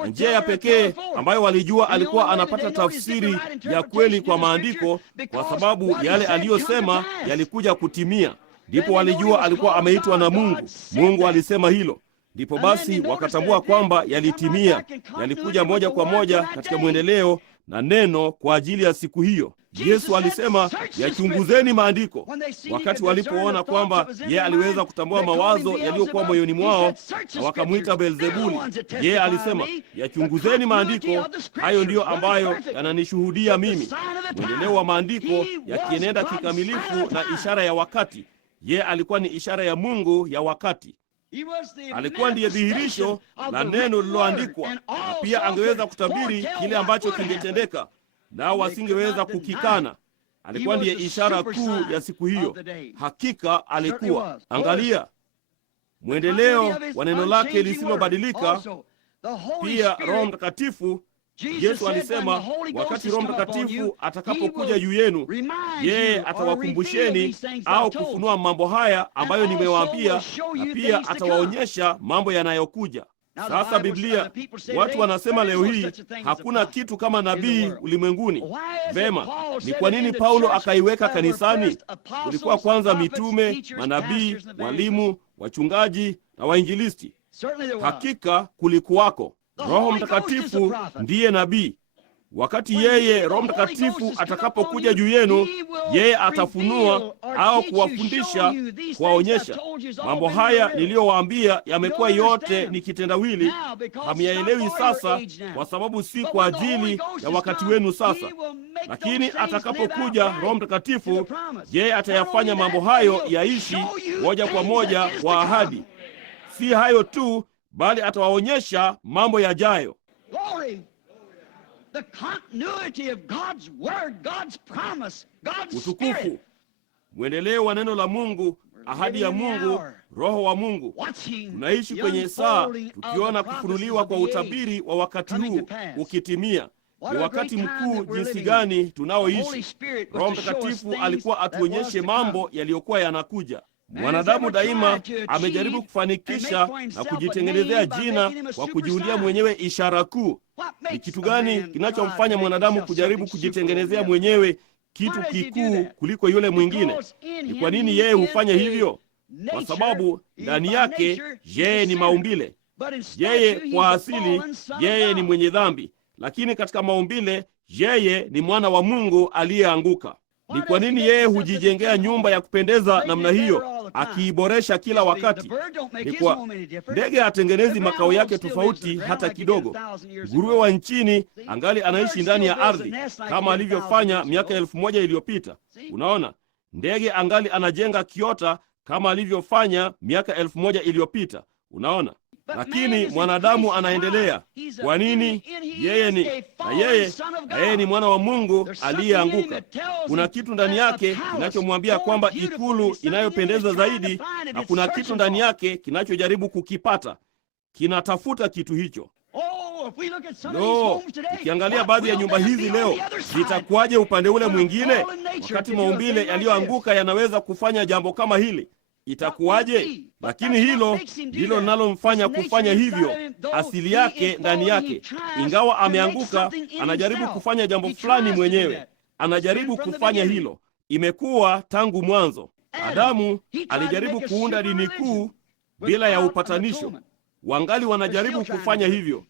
Na njia ya pekee ambayo walijua alikuwa anapata tafsiri ya kweli kwa maandiko, kwa sababu yale aliyosema yalikuja kutimia. Ndipo walijua alikuwa ameitwa na Mungu. Mungu alisema hilo. Ndipo basi wakatambua kwamba yalitimia, yalikuja moja kwa moja katika mwendeleo na neno kwa ajili ya siku hiyo. Yesu alisema, yachunguzeni maandiko. Wakati walipoona kwamba yeye aliweza kutambua mawazo yaliyokuwa moyoni mwao, na wakamwita Beelzebuli, yeye alisema, yachunguzeni maandiko, hayo ndiyo ambayo yananishuhudia mimi. Mwendeleo wa maandiko yakienenda kikamilifu na ishara ya wakati. Yeye alikuwa ni ishara ya Mungu ya wakati. Alikuwa ndiye dhihirisho la neno lililoandikwa, na pia angeweza kutabiri kile ambacho kingetendeka, nao wasingeweza kukikana. Alikuwa ndiye ishara kuu ya siku hiyo. Hakika alikuwa. Angalia mwendeleo wa neno lake lisilobadilika. Pia Roho Mtakatifu, Yesu alisema, wakati Roho Mtakatifu atakapokuja juu yenu, yeye atawakumbusheni au kufunua mambo haya ambayo nimewaambia, na pia atawaonyesha mambo yanayokuja. Sasa Biblia, watu wanasema leo hii hakuna kitu kama nabii ulimwenguni. Vema, ni kwa nini Paulo akaiweka kanisani? Kulikuwa kwanza mitume, manabii, walimu, wachungaji na wainjilisti. Hakika kulikuwako. Roho Mtakatifu ndiye nabii. Wakati yeye Roho Mtakatifu atakapokuja juu yenu, yeye atafunua au kuwafundisha, kuwaonyesha mambo haya niliyowaambia. Yamekuwa yote ni kitendawili, hamyaelewi sasa, kwa sababu si kwa ajili ya wakati wenu sasa. Lakini atakapokuja Roho Mtakatifu, yeye atayafanya mambo hayo yaishi moja kwa moja kwa ahadi. Si hayo tu, bali atawaonyesha mambo yajayo. Utukufu, mwendeleo wa neno la Mungu, ahadi ya Mungu, Roho wa Mungu. Tunaishi kwenye saa tukiona kufunuliwa kwa utabiri wa wakati huu ukitimia. Ni wakati mkuu jinsi gani tunaoishi. Roho Mtakatifu alikuwa atuonyeshe mambo yaliyokuwa yanakuja. Mwanadamu daima amejaribu kufanikisha na kujitengenezea jina kwa kujiundia mwenyewe ishara kuu. Ni kitu gani kinachomfanya mwanadamu kujaribu kujitengenezea mwenyewe kitu kikuu kuliko yule mwingine? Ni kwa nini yeye hufanya hivyo? kwa sababu ndani yake yeye ni maumbile. Yeye kwa asili, yeye ni mwenye dhambi, lakini katika maumbile yeye ni mwana wa Mungu aliyeanguka. Ni kwa nini yeye hujijengea nyumba ya kupendeza namna hiyo, akiiboresha kila wakati? Ni kwa ndege hatengenezi makao yake tofauti hata kidogo. Nguruwe wa nchini angali anaishi ndani ya ardhi kama alivyofanya miaka 1000 iliyopita. Unaona, ndege angali anajenga kiota kama alivyofanya miaka 1000 iliyopita. Unaona, lakini mwanadamu anaendelea. Kwa nini? Yeye ni mwana wa Mungu aliyeanguka. Kuna kitu ndani yake kinachomwambia kwamba ikulu inayopendeza zaidi, na kuna kitu ndani yake kinachojaribu kukipata. Kinatafuta kitu hicho. Ukiangalia baadhi ya nyumba hizi leo, zitakuwaje upande ule mwingine? Wakati maumbile yaliyoanguka yanaweza kufanya jambo kama hili, itakuwaje? Lakini hilo ndilo linalomfanya kufanya hivyo, asili yake ndani yake. Ingawa ameanguka, anajaribu kufanya jambo fulani mwenyewe. Anajaribu kufanya hilo. Imekuwa tangu mwanzo. Adamu alijaribu kuunda dini kuu bila ya upatanisho. Wangali wanajaribu kufanya hivyo.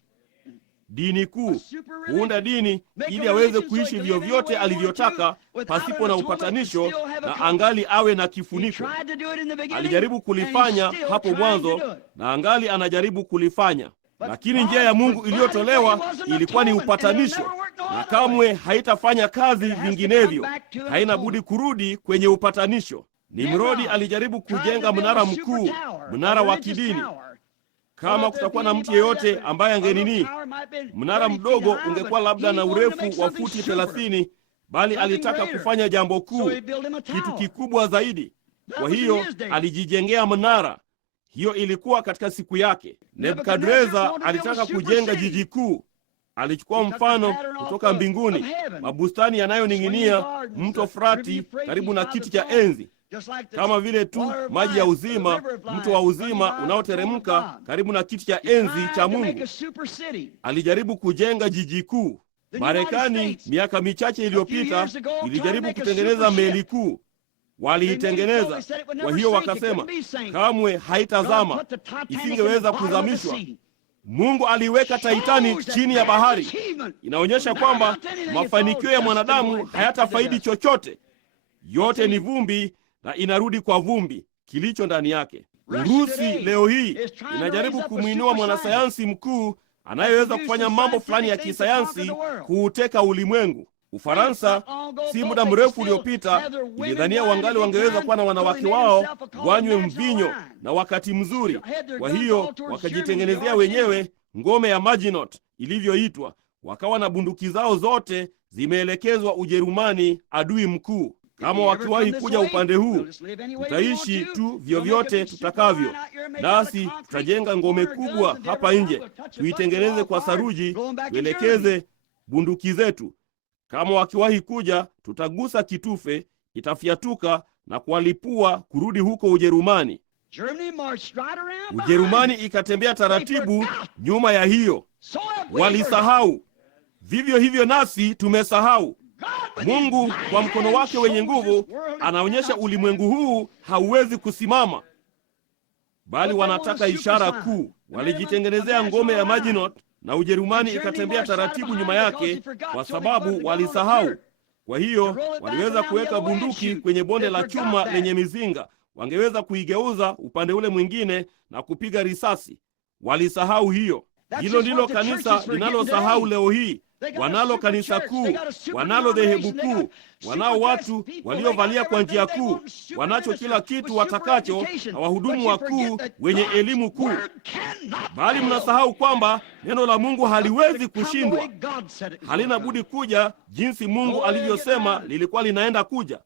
Dini kuu, kuunda dini ili aweze kuishi vyovyote alivyotaka pasipo na upatanisho, na angali awe na kifuniko. Alijaribu kulifanya hapo mwanzo na angali anajaribu kulifanya, lakini njia ya Mungu iliyotolewa ilikuwa ni upatanisho, na kamwe haitafanya kazi vinginevyo. Haina budi kurudi kwenye upatanisho. Nimrodi alijaribu kujenga mnara mkuu, mnara wa kidini. Kama kutakuwa na mtu yeyote ambaye angenini, mnara mdogo ungekuwa labda na urefu wa futi 30, bali alitaka kufanya jambo kuu, kitu kikubwa zaidi. Kwa hiyo alijijengea mnara. Hiyo ilikuwa katika siku yake. Nebukadreza alitaka kujenga jiji kuu. Alichukua mfano kutoka mbinguni, mabustani yanayoning'inia, mto Frati karibu na kiti cha enzi. Kama vile tu maji ya uzima, mto wa uzima unaoteremka karibu na kiti cha enzi cha Mungu. Alijaribu kujenga jiji kuu. Marekani miaka michache iliyopita ilijaribu kutengeneza meli kuu. Waliitengeneza. Kwa hiyo wakasema, kamwe haitazama, isingeweza kuzamishwa. Mungu aliweka Titanic chini ya bahari. Inaonyesha kwamba mafanikio ya mwanadamu hayatafaidi chochote. Yote ni vumbi na inarudi kwa vumbi kilicho ndani yake. Urusi leo hii inajaribu kumwinua mwanasayansi mkuu anayeweza kufanya mambo fulani ya kisayansi kuuteka ulimwengu. Ufaransa si muda mrefu uliopita ilidhania wangali wangeweza kuwa na wanawake wao wanywe mvinyo na wakati mzuri. Kwa hiyo wakajitengenezea wenyewe ngome ya Maginot ilivyoitwa. Wakawa na bunduki zao zote zimeelekezwa Ujerumani, adui mkuu. Kama wakiwahi kuja upande huu, tutaishi tu vyovyote tutakavyo. Nasi tutajenga ngome kubwa hapa nje, tuitengeneze kwa saruji, tuelekeze bunduki zetu. Kama wakiwahi kuja, tutagusa kitufe, itafyatuka na kuwalipua kurudi huko Ujerumani. Ujerumani ikatembea taratibu nyuma ya hiyo. Walisahau. Vivyo hivyo nasi tumesahau. Mungu kwa mkono wake wenye nguvu anaonyesha ulimwengu huu hauwezi kusimama, bali wanataka ishara kuu. Walijitengenezea ngome ya Maginot na Ujerumani ikatembea taratibu nyuma yake kwa sababu walisahau. Kwa hiyo waliweza kuweka bunduki kwenye bonde la chuma lenye mizinga. Wangeweza kuigeuza upande ule mwingine na kupiga risasi. Walisahau hiyo. Hilo ndilo kanisa linalosahau leo hii. Wanalo kanisa kuu, wanalo dhehebu kuu, wanao watu waliovalia kwa njia kuu, wanacho kila kitu watakacho, na wahudumu wakuu wenye elimu kuu. Bali mnasahau kwamba neno la Mungu haliwezi kushindwa. Halina budi kuja jinsi Mungu alivyosema lilikuwa linaenda kuja.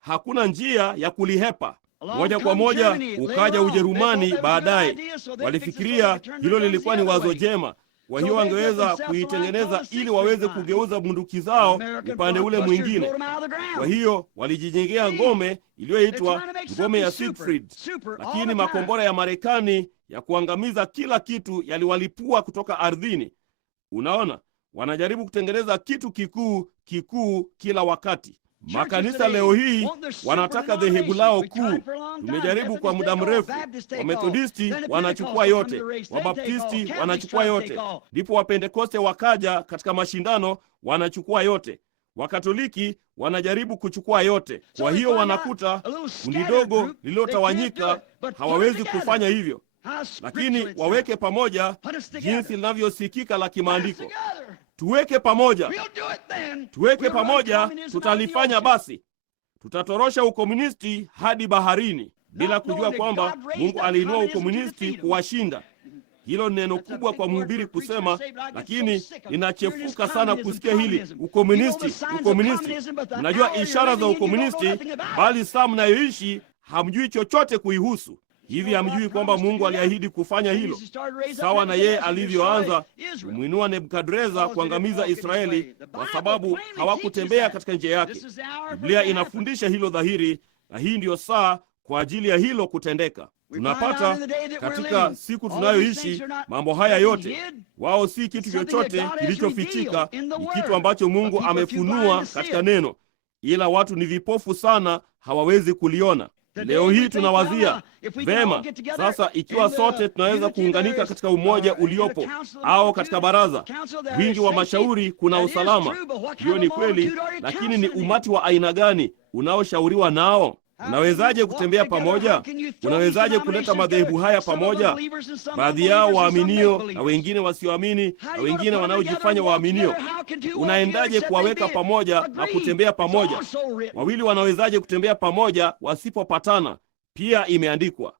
Hakuna njia ya kulihepa. Moja kwa moja ukaja Ujerumani baadaye. Walifikiria hilo lilikuwa ni wazo jema. Kwa hiyo wangeweza kuitengeneza ili waweze kugeuza bunduki zao upande ule mwingine. Kwa hiyo walijijengea ngome iliyoitwa ngome ya Siegfried. Lakini makombora ya Marekani ya kuangamiza kila kitu yaliwalipua kutoka ardhini. Unaona, wanajaribu kutengeneza kitu kikuu kila wakati. Makanisa leo hii wanataka dhehebu lao kuu. Tumejaribu kwa muda mrefu. Wamethodisti wanachukua yote, Wabaptisti wanachukua yote, ndipo Wapentekoste wakaja katika mashindano, wanachukua yote. Wakatoliki wanajaribu kuchukua yote. Kwa hiyo wanakuta kundi dogo lililotawanyika hawawezi kufanya hivyo. Lakini waweke pamoja jinsi linavyosikika la kimaandiko. Tuweke pamoja, tuweke pamoja, tutalifanya basi. Tutatorosha ukomunisti hadi baharini, bila kujua kwamba Mungu aliinua ukomunisti kuwashinda. Hilo ni neno kubwa kwa mhubiri kusema, lakini ninachefuka sana kusikia hili, ukomunisti, ukomunisti. Mnajua ishara za ukomunisti, bali saa mnayoishi hamjui chochote kuihusu. Hivi hamjui kwamba Mungu aliahidi kufanya hilo? Sawa na yeye alivyoanza kumwinua Nebukadreza kuangamiza Israeli kwa sababu hawakutembea katika njia yake. Biblia inafundisha hilo dhahiri, na hii ndiyo saa kwa ajili ya hilo kutendeka. Tunapata katika siku tunayoishi mambo haya yote. Wao si kitu chochote kilichofichika, ni kitu ambacho Mungu amefunua katika neno, ila watu ni vipofu sana, hawawezi kuliona. Leo hii tunawazia vema, sasa ikiwa sote tunaweza kuunganika katika umoja uliopo au katika baraza, wingi wa mashauri, kuna usalama. Hiyo ni kweli, lakini ni umati wa aina gani unaoshauriwa nao? Unawezaje kutembea pamoja? Unawezaje kuleta madhehebu haya pamoja, baadhi yao waaminio na wengine wasioamini na wengine wanaojifanya waaminio? Unaendaje kuwaweka pamoja na kutembea pamoja? Wawili wanawezaje kutembea pamoja wasipopatana? Pia imeandikwa.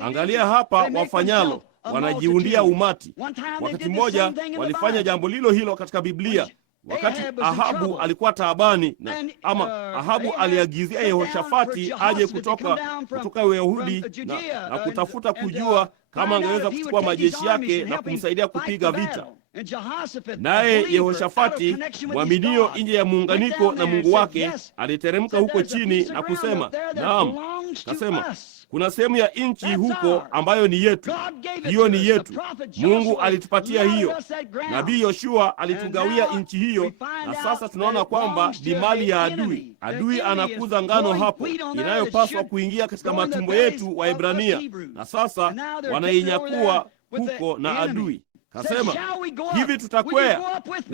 Angalia hapa wafanyalo, wanajiundia umati. Wakati mmoja walifanya jambo lilo hilo katika Biblia. Wakati Ahabu alikuwa taabani Ahabu aliagizia Yehoshafati aje kutoka Uyahudi na kutafuta kujua kama angeweza kuchukua majeshi yake na kumsaidia kupiga vita. Naye Yehoshafati, mwaminio nje ya muunganiko na Mungu wake, aliteremka huko chini na kusema, naam, kasema, kuna sehemu ya nchi huko ambayo ni yetu. Hiyo ni yetu. Mungu alitupatia hiyo. Nabii Yoshua alitugawia nchi hiyo, na sasa tunaona kwamba ni mali ya adui. Adui anakuza ngano hapo inayopaswa kuingia katika matumbo yetu wa Ebrania, na sasa wanainyakua huko na adui. Kasema, hivi tutakwea?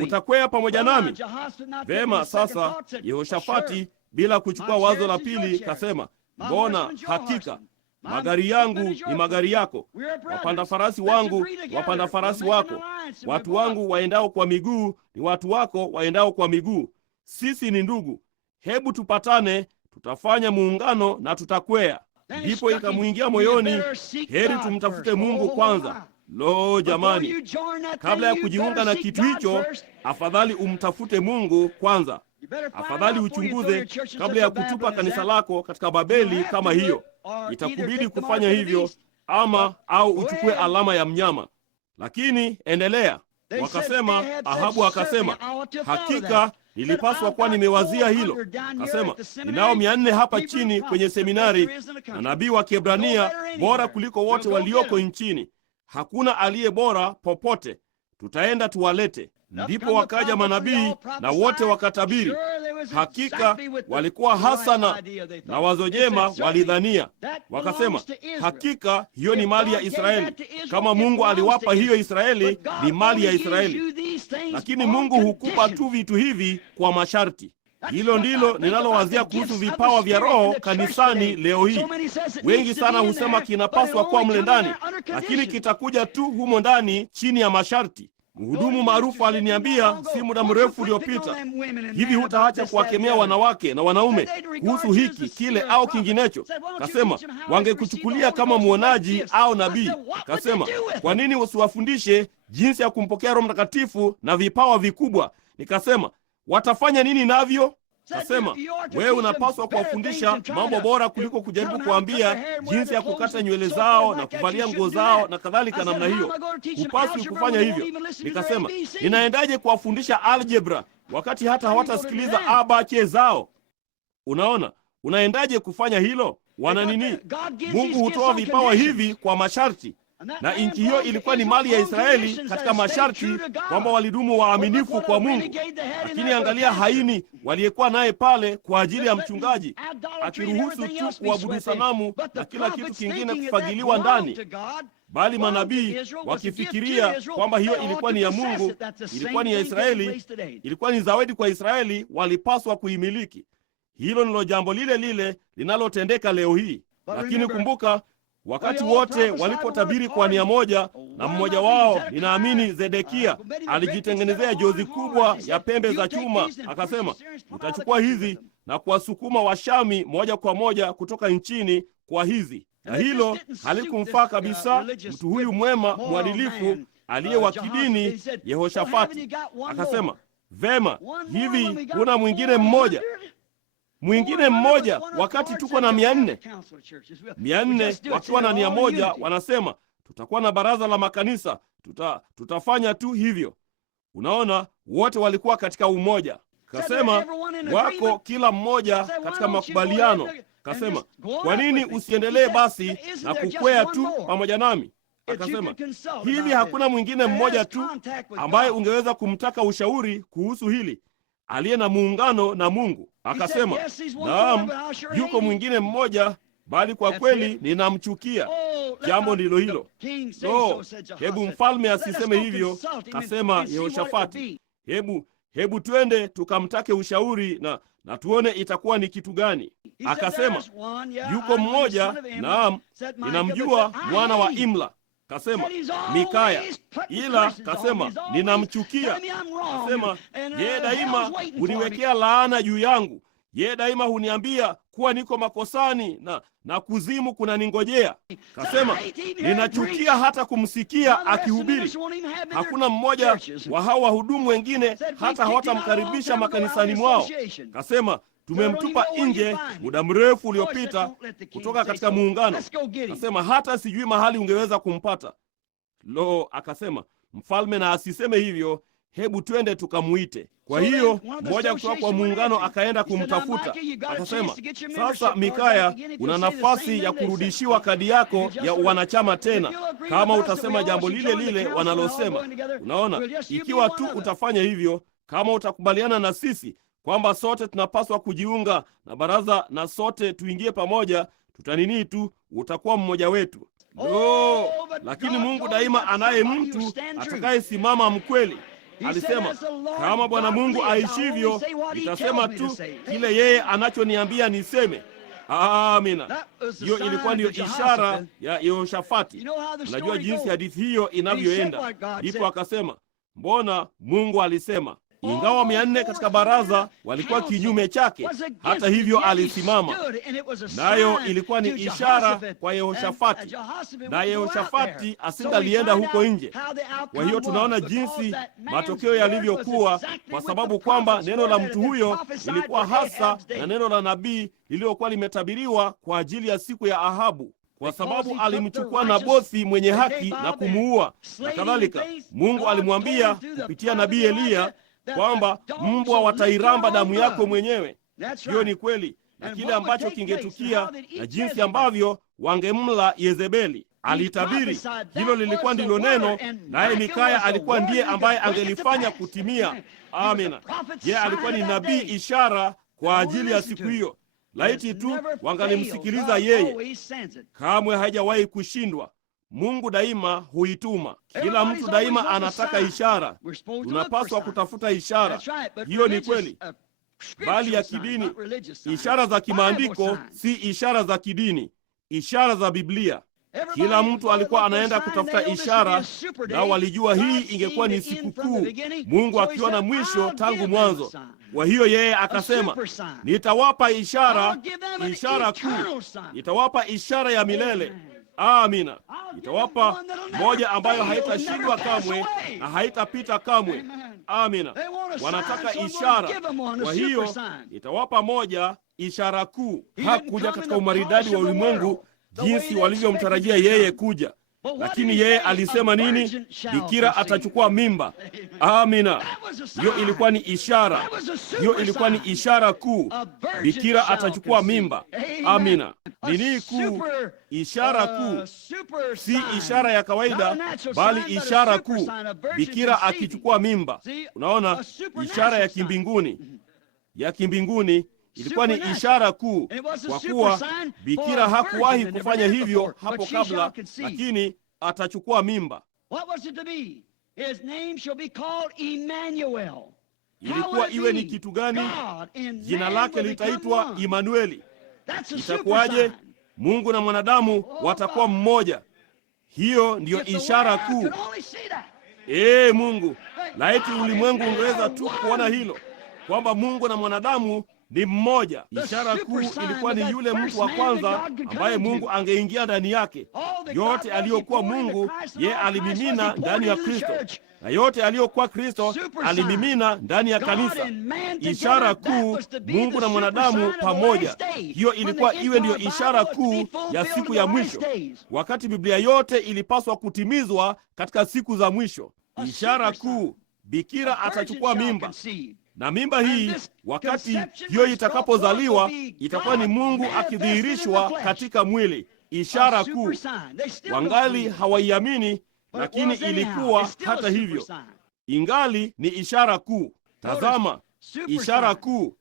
Utakwea pamoja nami? Vema, sasa Yehoshafati bila kuchukua wazo la pili kasema, mbona hakika magari yangu ni magari yako, wapanda farasi wangu wapanda farasi wako, watu wangu waendao kwa miguu ni watu wako waendao kwa miguu. Sisi ni ndugu, hebu tupatane, tutafanya muungano na tutakwea. Ndipo ikamuingia moyoni, heri tumtafute Mungu kwanza. Lo jamani, kabla ya kujiunga na kitu hicho, afadhali umtafute Mungu kwanza. Afadhali uchunguze kabla ya kutupa kanisa lako katika Babeli kama hiyo. Itakubidi kufanya hivyo, au uchukue alama ya mnyama. Lakini endelea. Wakasema, Ahabu akasema, hakika nilipaswa kuwa nimewazia hilo. Kasema, ninao 400 hapa chini kwenye seminari na nabii wa Kiebrania bora kuliko wote walioko nchini. Hakuna aliye bora popote. Tutaenda tuwalete. Ndipo wakaja manabii na wote wakatabiri. Hakika walikuwa hasa na wazo jema walidhania. Wakasema, hakika hiyo ni mali ya Israeli. Kama Mungu aliwapa hiyo Israeli, ni mali ya Israeli. Lakini Mungu hukupa tu vitu hivi kwa masharti. Hilo ndilo ninalowazia kuhusu vipawa vya Roho kanisani leo hii. Wengi sana husema kinapaswa kuwa mle ndani, lakini kitakuja tu humo ndani chini ya masharti. Mhudumu maarufu aliniambia si muda mrefu uliopita, hivi hutaacha kuwakemea wanawake na wanaume kuhusu hiki, kile au kinginecho? Kasema, wangekuchukulia kama mwonaji au nabii. Kasema, kwa nini usiwafundishe jinsi ya kumpokea Roho Mtakatifu na vipawa vikubwa? Nikasema, watafanya nini navyo? Kasema, wewe unapaswa kuwafundisha mambo bora kuliko kujaribu kuambia jinsi ya kukata nywele zao na kuvalia nguo zao na kadhalika namna hiyo. Hupaswi kufanya hivyo. Nikasema, ninaendaje kuwafundisha algebra wakati hata hawatasikiliza abache zao? Unaona, unaendaje kufanya hilo? Wana nini? Mungu hutoa vipawa hivi kwa masharti. na nchi hiyo ilikuwa ni mali ya Israeli katika masharti kwamba walidumu waaminifu kwa Mungu. Lakini angalia Haini waliyekuwa naye pale kwa ajili ya mchungaji, akiruhusu tu kuabudu sanamu na kila kitu kingine kufagiliwa ndani, bali manabii wakifikiria kwamba hiyo ilikuwa ni ya Mungu, ilikuwa ni ya Israeli, ilikuwa ni zawadi kwa Israeli, walipaswa kuimiliki. Hilo ndilo jambo lile lile linalotendeka leo hii. Lakini kumbuka, wakati wote walipotabiri kwa nia moja, na mmoja wao, ninaamini Zedekia, alijitengenezea jozi kubwa ya pembe za chuma, akasema, utachukua hizi na kuwasukuma Washami moja kwa moja kutoka nchini kwa hizi. Na hilo halikumfaa kabisa mtu huyu mwema mwadilifu aliye wa kidini Yehoshafati. Akasema, vema, hivi kuna mwingine mmoja wakati tuko na 400 wakiwa na nia moja, wanasema tutakuwa na baraza la makanisa, tutafanya tu hivyo. Unaona, wote walikuwa katika umoja. Kasema wako kila mmoja katika makubaliano. Kasema, kwa nini usiendelee basi na kukwea tu pamoja nami? Akasema, hivi hakuna mwingine mmoja tu ambaye ungeweza kumtaka ushauri kuhusu hili, aliye na muungano na Mungu? Akasema, naam, yuko mwingine mmoja, bali kwa kweli ninamchukia. Jambo ndilo hilo. No, hebu mfalme asiseme hivyo, kasema Yehoshafati. Hebu twende tukamtake ushauri na tuone itakuwa ni kitu gani. Akasema, yuko mmoja, naam, ninamjua, mwana wa Imla. Kasema, Mikaya. Ila kasema, ninamchukia. Kasema, yeye daima huniwekea laana juu yangu. Yeye daima huniambia kuwa niko makosani na kuzimu kunaningojea. Kasema, ninachukia hata kumsikia akihubiri. Hakuna mmoja wa hao wahudumu wengine hata hawatamkaribisha makanisani mwao. Kasema, tumemtupa nje muda mrefu uliopita kutoka katika muungano. Kasema, hata sijui mahali ungeweza kumpata. Lo, akasema, mfalme na asiseme hivyo, hebu twende tukamuite. Kwa hiyo mmoja kutoka kwa muungano akaenda kumtafuta. Akasema, sasa Mikaya, una nafasi ya kurudishiwa kadi yako ya wanachama tena, kama utasema jambo lile lile wanalosema. Unaona, ikiwa tu utafanya hivyo, kama utakubaliana na sisi kwamba sote tunapaswa kujiunga na baraza na sote tuingie pamoja, tutanini tu, utakuwa mmoja wetu. No, lakini Mungu daima anaye mtu atakayesimama mkweli. Alisema, kama Bwana Mungu aishivyo, nitasema tu kile yeye anachoniambia niseme. Amina. Hiyo ilikuwa ndiyo ishara ya Yehoshafati. Unajua jinsi hadithi hiyo inavyoenda. Ndipo akasema, mbona Mungu alisema? Ingawa 400 katika baraza walikuwa kinyume chake, hata hivyo alisimama. Nayo ilikuwa ni ishara kwa Yehoshafati, na Yehoshafati asingalienda huko nje. Kwa hiyo tunaona jinsi matokeo yalivyokuwa, kwa sababu kwamba neno la mtu huyo lilikuwa hasa na neno la nabii lililokuwa limetabiriwa kwa ajili ya siku ya Ahabu, kwa sababu alimchukua Nabothi mwenye haki na kumuua na kadhalika. Mungu alimwambia kupitia nabii Eliya kwamba mbwa watairamba damu yako mwenyewe. Hiyo ni kweli, na kile ambacho kingetukia na jinsi ambavyo wangemla Yezebeli. Alitabiri hilo, lilikuwa ndilo neno, naye Mikaya alikuwa ndiye ambaye angelifanya kutimia. Amina. Yeye alikuwa ni nabii ishara kwa ajili ya siku hiyo. Laiti tu wangalimsikiliza yeye. Kamwe haijawahi kushindwa. Mungu daima huituma. Kila mtu daima anataka ishara. Tunapaswa kutafuta ishara. Hiyo ni kweli, bali ya kidini. Ishara za kimaandiko, si ishara za kidini, ishara za Biblia. Kila mtu alikuwa anaenda kutafuta ishara, na walijua hii ingekuwa ni siku kuu, Mungu akiwa na mwisho tangu mwanzo. Kwa hiyo yeye akasema, nitawapa ishara, ishara kuu, nitawapa ishara ya milele. Amina. Itawapa moja ambayo haitashindwa kamwe na haitapita kamwe. Amina. Wanataka ishara. Kwa hiyo itawapa moja, ishara kuu. Hakuja katika umaridadi wa ulimwengu jinsi walivyomtarajia yeye kuja. Lakini yeye alisema nini? Bikira atachukua mimba. Amina. Hiyo ilikuwa ni ishara. Hiyo ilikuwa ni ishara kuu. Bikira atachukua mimba. Amina. Nini kuu? Ishara kuu. Si ishara ya kawaida, bali ishara kuu. Bikira akichukua mimba. Unaona, ishara ya kimbinguni. Ya kimbinguni ilikuwa ni ishara kuu, kwa kuwa bikira hakuwahi kufanya hivyo hapo kabla, lakini atachukua mimba. Ilikuwa iwe ni kitu gani? Jina lake litaitwa Imanueli. Itakuwaje? Mungu na mwanadamu watakuwa mmoja. Hiyo ndiyo ishara kuu. Mungu, laiti ulimwengu ungeweza tu kuona hilo, kwamba Mungu na mwanadamu ni mmoja. Ishara kuu ilikuwa ni yule mtu wa kwanza ambaye Mungu angeingia ndani yake. Yote aliyokuwa Mungu yeye alimimina ndani ya Kristo, na yote aliyokuwa Kristo alimimina ndani ya kanisa. Ishara kuu, Mungu na mwanadamu pamoja. Hiyo ilikuwa iwe ndiyo ishara kuu ya siku ya mwisho, wakati Biblia yote ilipaswa kutimizwa katika siku za mwisho. Ishara kuu, bikira atachukua mimba. Na mimba hii, wakati hiyo itakapozaliwa, itakuwa ni Mungu akidhihirishwa katika mwili. Ishara kuu. Wangali hawaiamini, lakini ilikuwa hata hivyo. Ingali ni ishara kuu. Tazama, ishara kuu.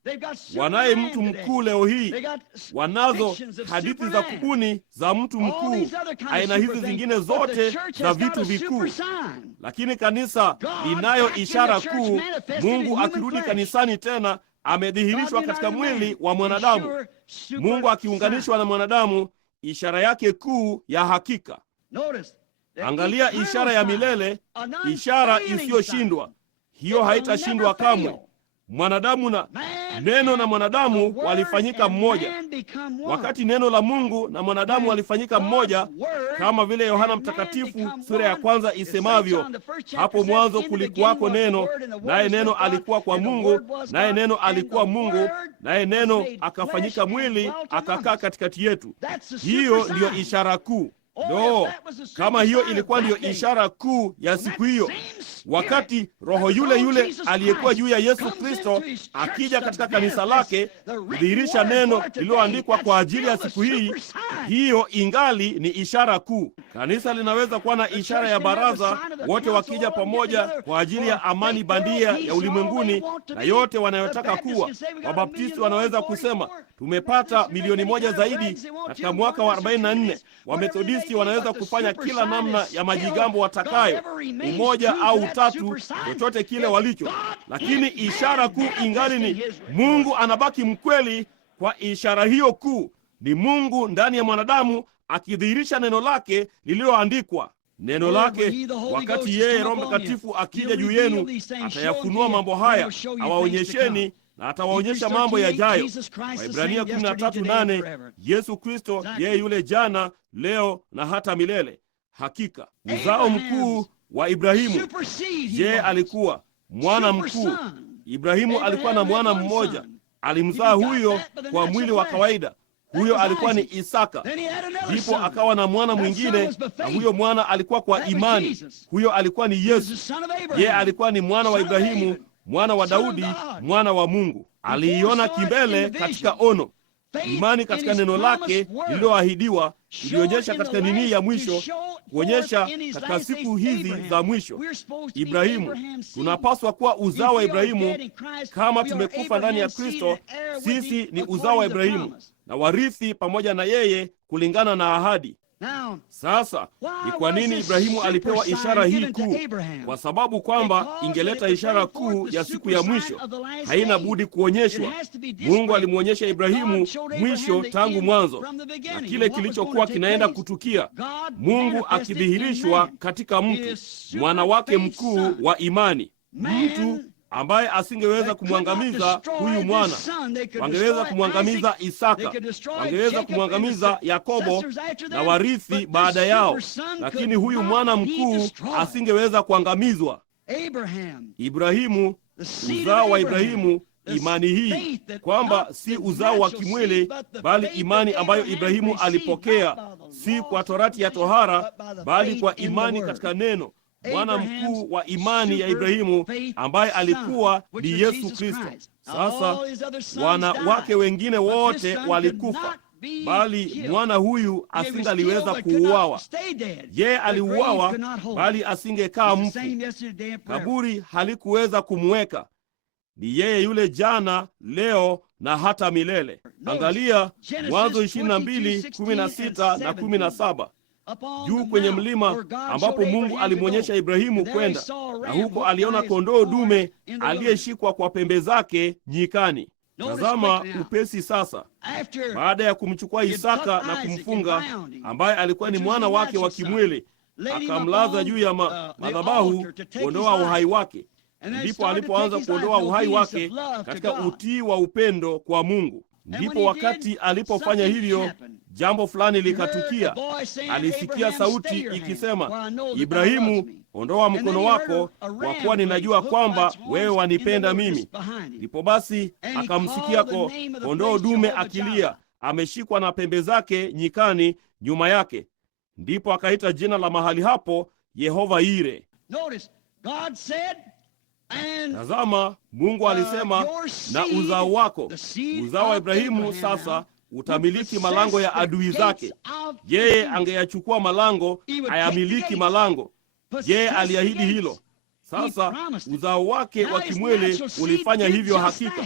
Wanaye mtu mkuu leo hii. Wanazo hadithi za kubuni za mtu mkuu, aina hizi zingine zote za vitu vikuu. Lakini kanisa linayo ishara kuu. Mungu akirudi kanisani tena, amedhihirishwa katika mwili wa mwanadamu. Mungu akiunganishwa na mwanadamu, ishara yake kuu ya hakika. Angalia ishara ya milele, ishara isiyoshindwa. Hiyo haitashindwa kamwe. Mwanadamu na neno na mwanadamu walifanyika mmoja. Wakati neno la Mungu na mwanadamu walifanyika mmoja, kama vile Yohana Mtakatifu sura ya 1 isemavyo, hapo mwanzo kulikuwako neno, naye neno alikuwa kwa Mungu, naye neno alikuwa Mungu, naye neno akafanyika mwili akakaa katikati yetu. Hiyo ndiyo ishara kuu. Kama hiyo ilikuwa ndiyo ishara kuu ya siku hiyo, wakati Roho yule yule aliyekuwa juu ya Yesu Kristo akija katika kanisa lake kudhihirisha neno lililoandikwa kwa ajili ya siku hii, hiyo ingali ni ishara kuu. Kanisa linaweza kuwa na ishara ya baraza, wote wakija pamoja kwa ajili ya amani bandia ya ulimwenguni na yote wanayotaka kuwa. Wabaptisti wanaweza kusema tumepata milioni 1 zaidi katika mwaka wa 44. Wamethodisti wanaweza kufanya kila namna ya majigambo watakayo, umoja au utatu, chochote kile walicho, lakini ishara kuu ingali ni Mungu anabaki mkweli. Kwa ishara hiyo kuu ni Mungu ndani ya mwanadamu akidhihirisha neno lake lililoandikwa. Neno lake, wakati yeye Roho Mtakatifu akija juu yenu, atayafunua mambo haya, awaonyesheni na atawaonyesha mambo yajayo. Waibrania 13:8, Yesu Kristo yeye yule jana, leo na hata milele. Hakika uzao mkuu wa Ibrahimu. Je, alikuwa mwana mkuu? Ibrahimu alikuwa na mwana mmoja, alimzaa huyo kwa mwili wa kawaida. Huyo alikuwa ni Isaka. Ndipo akawa na mwana mwingine, na huyo mwana alikuwa kwa imani. Huyo alikuwa ni Yesu. Yeye alikuwa ni mwana wa Ibrahimu, mwana wa Daudi, mwana wa Mungu. Aliiona kimbele katika ono. Imani katika neno lake lililoahidiwa ilionyesha katika nini ya mwisho, kuonyesha katika siku hizi za mwisho. Ibrahimu, tunapaswa kuwa uzao wa Ibrahimu. Kama tumekufa ndani ya Kristo, sisi ni uzao wa Ibrahimu na warithi pamoja na yeye kulingana na ahadi. Sasa ni kwa nini Ibrahimu alipewa ishara hii kuu? Kwa sababu kwamba ingeleta ishara kuu ya siku ya mwisho. Haina budi kuonyeshwa. Mungu alimwonyesha Ibrahimu mwisho tangu mwanzo, na kile kilichokuwa kinaenda kutukia, Mungu akidhihirishwa katika mtu, mwana wake mkuu wa imani, mtu ambaye asingeweza kumwangamiza huyu mwana. Wangeweza kumwangamiza Isaka, wangeweza kumwangamiza Yakobo na warithi baada yao, lakini huyu mwana mkuu asingeweza kuangamizwa. Ibrahimu, uzao wa Ibrahimu, imani hii, kwamba si uzao wa kimwili, bali imani ambayo Ibrahimu alipokea, si kwa torati ya tohara, bali kwa imani katika neno. Mwana mkuu wa imani ya Ibrahimu ambaye alikuwa ni Yesu Kristo. Sasa wana wake wengine wote walikufa, bali mwana huyu asingaliweza kuuawa. Yeye aliuawa, bali asingekaa mfu. Kaburi halikuweza kumweka. Ni yeye yule jana, leo na hata milele. Angalia Mwanzo 22:16 na 17. Juu kwenye mlima ambapo Mungu alimwonyesha Ibrahimu kwenda, na huko aliona kondoo dume aliyeshikwa kwa pembe zake nyikani. Tazama upesi sasa, baada ya kumchukua Isaka na kumfunga, ambaye alikuwa ni mwana wake wa kimwili, akamlaza juu ya madhabahu kuondoa uhai wake. Ndipo alipoanza kuondoa uhai wake katika utii wa upendo kwa Mungu. Ndipo wakati alipofanya hivyo, jambo fulani likatukia. Alisikia sauti ikisema, Ibrahimu, ondoa mkono wako, kwa kuwa ninajua kwamba wewe wanipenda mimi. Ndipo basi akamsikia kondoo dume akilia, ameshikwa na pembe zake nyikani nyuma yake. Ndipo akaita jina la mahali hapo Yehova Yire. Tazama, Mungu alisema, na uzao wako, uzao wa Ibrahimu sasa utamiliki malango ya adui zake. Yeye angeyachukua malango, ayamiliki malango. Yeye aliahidi hilo. Sasa uzao wake wa kimwili ulifanya hivyo. Hakika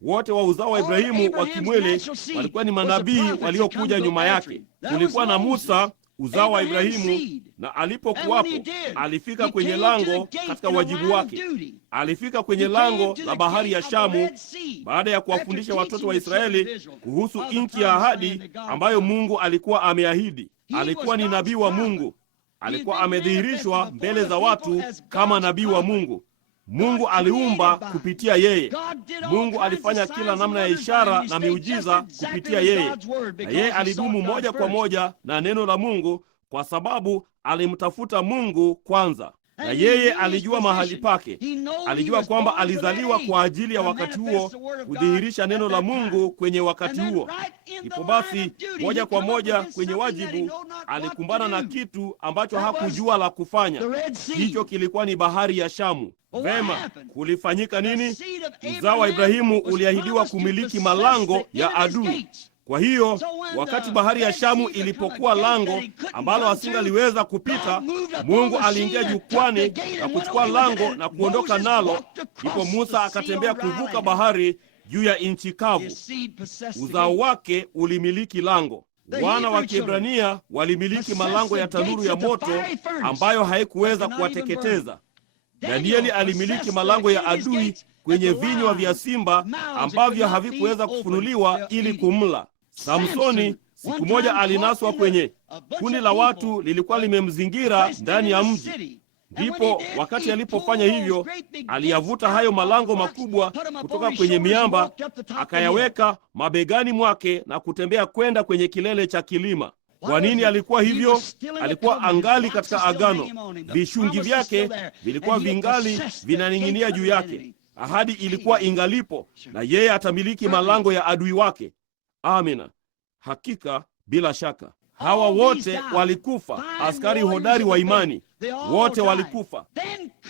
wote wa uzao wa Ibrahimu wa kimwili walikuwa ni manabii waliokuja nyuma yake. Kulikuwa na Musa, uzao wa Ibrahimu, na alipokuwapo alifika kwenye lango katika wajibu wake. Alifika kwenye lango la bahari ya Shamu baada ya kuwafundisha watoto wa Israeli kuhusu nchi ya ahadi ambayo Mungu alikuwa ameahidi. Alikuwa ni nabii wa Mungu. Alikuwa amedhihirishwa mbele za watu kama nabii wa Mungu. Mungu aliumba kupitia yeye. Mungu alifanya kila namna ya ishara na miujiza kupitia yeye. Na yeye alidumu moja kwa moja na neno la Mungu kwa sababu alimtafuta Mungu kwanza. Na yeye alijua mahali pake. Alijua kwamba alizaliwa kwa ajili ya wakati huo, kudhihirisha neno la Mungu kwenye wakati huo. Ndipo basi moja kwa moja kwenye wajibu alikumbana na kitu ambacho hakujua la kufanya. Hicho kilikuwa ni bahari ya Shamu. Vema, kulifanyika nini? Uzao wa Ibrahimu uliahidiwa kumiliki malango ya adui. Kwa hiyo wakati bahari ya Shamu ilipokuwa lango ambalo asingaliweza kupita, Mungu aliingia jukwani na kuchukua lango na kuondoka nalo. Ndipo Musa akatembea kuvuka bahari juu ya nchi kavu. Uzao wake ulimiliki lango. Wana wa Kiebrania walimiliki malango ya tanuru ya moto ambayo haikuweza kuwateketeza. Danieli alimiliki malango ya adui kwenye vinywa vya simba ambavyo havikuweza kufunuliwa ili kumla. Samsoni siku moja alinaswa kwenye kundi la watu lilikuwa limemzingira ndani ya mji. Ndipo wakati alipofanya hivyo, aliyavuta hayo malango makubwa kutoka kwenye miamba, akayaweka mabegani mwake na kutembea kwenda kwenye kilele cha kilima. Kwa nini alikuwa hivyo? Alikuwa angali katika agano. Vishungi vyake vilikuwa vingali vinaning'inia juu yake. Ahadi ilikuwa ingalipo, na yeye atamiliki malango ya adui wake. Amina. Hakika, bila shaka. Hawa wote walikufa, askari hodari wa imani. Wote walikufa.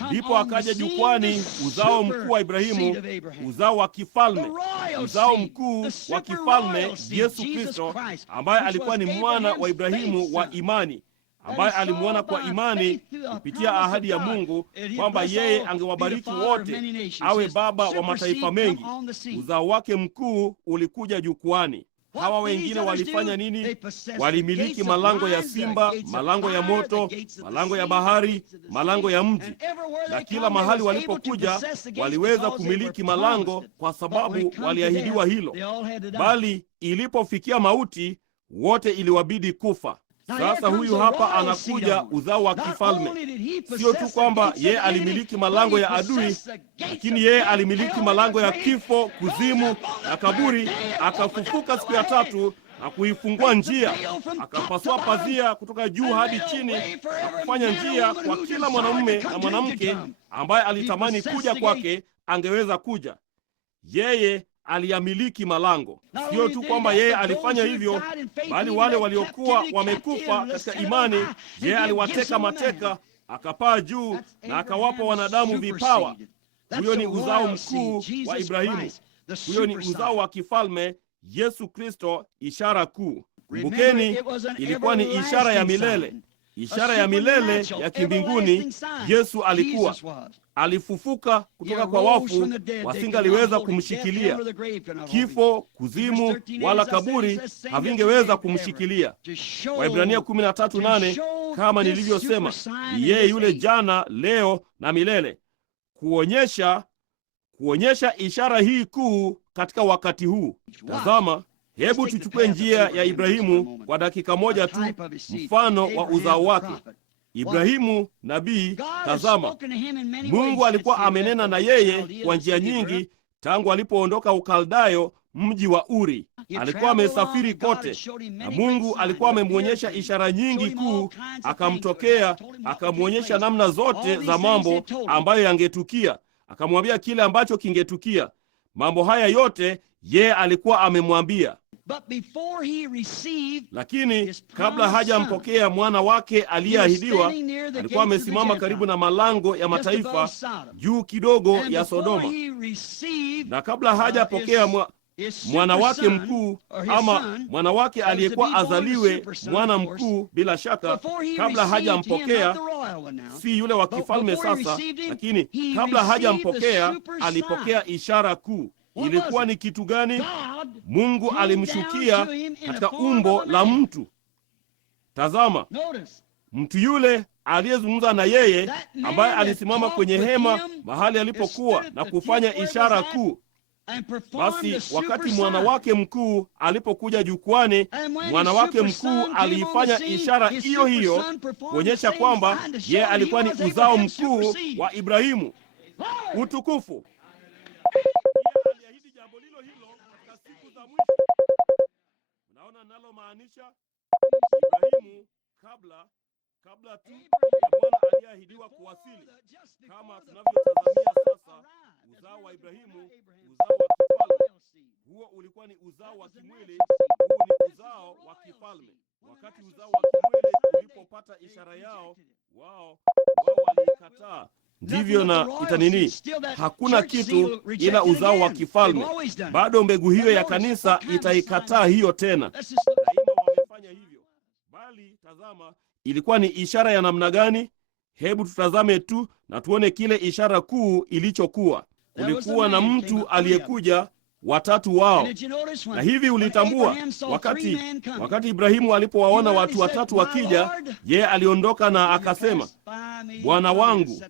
Ndipo akaja jukwani uzao mkuu wa Ibrahimu, uzao wa kifalme, uzao mkuu wa kifalme, Yesu Kristo, ambaye alikuwa ni mwana wa Ibrahimu wa imani, ambaye alimwona kwa imani kupitia ahadi ya Mungu kwamba yeye angewabariki wote, awe baba wa mataifa mengi. Uzao wake mkuu ulikuja jukwani. Hawa wengine walifanya nini? Walimiliki malango ya simba, malango ya moto, malango ya bahari, malango ya mji. Na kila mahali walipokuja waliweza kumiliki malango kwa sababu waliahidiwa hilo. Bali ilipofikia mauti, wote iliwabidi kufa. Sasa huyu hapa anakuja uzao wa kifalme. Sio tu kwamba yeye alimiliki malango ya adui, lakini yeye alimiliki malango ya kifo, kuzimu na kaburi. Akafufuka siku ya tatu na kuifungua njia, akapasua pazia kutoka juu hadi chini na kufanya njia kwa kila mwanamume na mwanamke ambaye alitamani kuja kwake angeweza kuja. yeye aliyamiliki malango. Sio tu kwamba yeye alifanya hivyo, bali wale waliokuwa wamekufa katika imani, yeye aliwateka mateka, akapaa juu na akawapa wanadamu vipawa. Huyo ni uzao mkuu wa Ibrahimu. Huyo ni uzao wa kifalme, Yesu Kristo, ishara kuu. Kumbukeni, ilikuwa ni ishara ya milele, ishara ya milele ya kimbinguni. Yesu alikuwa alifufuka kutoka kwa wafu, wasingaliweza kumshikilia. Kifo, kuzimu wala kaburi havingeweza kumshikilia. Waebrania 13:8, kama nilivyosema, yeye yule jana, leo na milele. Kuonyesha ishara hii kuu katika wakati huu. Tazama, hebu tuchukue njia ya Ibrahimu kwa dakika moja tu, mfano wa uzao wake. Ibrahimu nabii, tazama, Mungu alikuwa amenena na yeye kwa njia nyingi tangu alipoondoka Ukaldayo, mji wa Uri. Alikuwa amesafiri kote, na Mungu alikuwa amemwonyesha ishara nyingi kuu. Akamtokea, akamwonyesha namna zote za mambo ambayo yangetukia, akamwambia kile ambacho kingetukia. Mambo haya yote yeye alikuwa amemwambia. Lakini kabla hajampokea mwana wake aliyeahidiwa, alikuwa amesimama karibu na malango ya mataifa, juu kidogo ya Sodoma. Na kabla hajapokea mwana wake mkuu, ama mwana wake aliyekuwa azaliwe mwana mkuu, bila shaka, kabla hajampokea, si yule wa kifalme sasa, lakini kabla hajampokea, alipokea ishara kuu. Ilikuwa ni kitu gani? Mungu alimshukia katika umbo la mtu. Tazama, mtu yule aliyezungumza na yeye, ambaye alisimama kwenye hema mahali alipokuwa na kufanya ishara kuu. Basi wakati mwana wake mkuu alipokuja jukwani, mwana wake mkuu aliifanya ishara hiyo hiyo kuonyesha kwamba yeye alikuwa ni uzao mkuu wa Ibrahimu. Utukufu! Aliahidi jambo hilo katika siku za mwisho. Unaona nalo maanisha Ibrahimu kabla tu ya mwana aliyeahidiwa kuwasili, kama tunavyotazamia sasa uzao wa Ibrahimu, uzao wa kifalme. Huo ulikuwa ni uzao wa kimwili, huu ni uzao wa kifalme. Wakati uzao wa kimwili ulipopata ishara yao, wao walikataa. Ndivyo na itanini, hakuna kitu ila uzao wa kifalme. Bado mbegu hiyo ya kanisa itaikataa hiyo tena. Daima wamefanya hivyo. Bali tazama, ilikuwa ni ishara ya namna gani? Hebu tutazame tu na tuone kile ishara kuu ilichokuwa. Kulikuwa na mtu aliyekuja, watatu wao. Na hivi ulitambua, wakati Ibrahimu alipowaona watu watatu wakija, yeye aliondoka na akasema, Bwana wangu,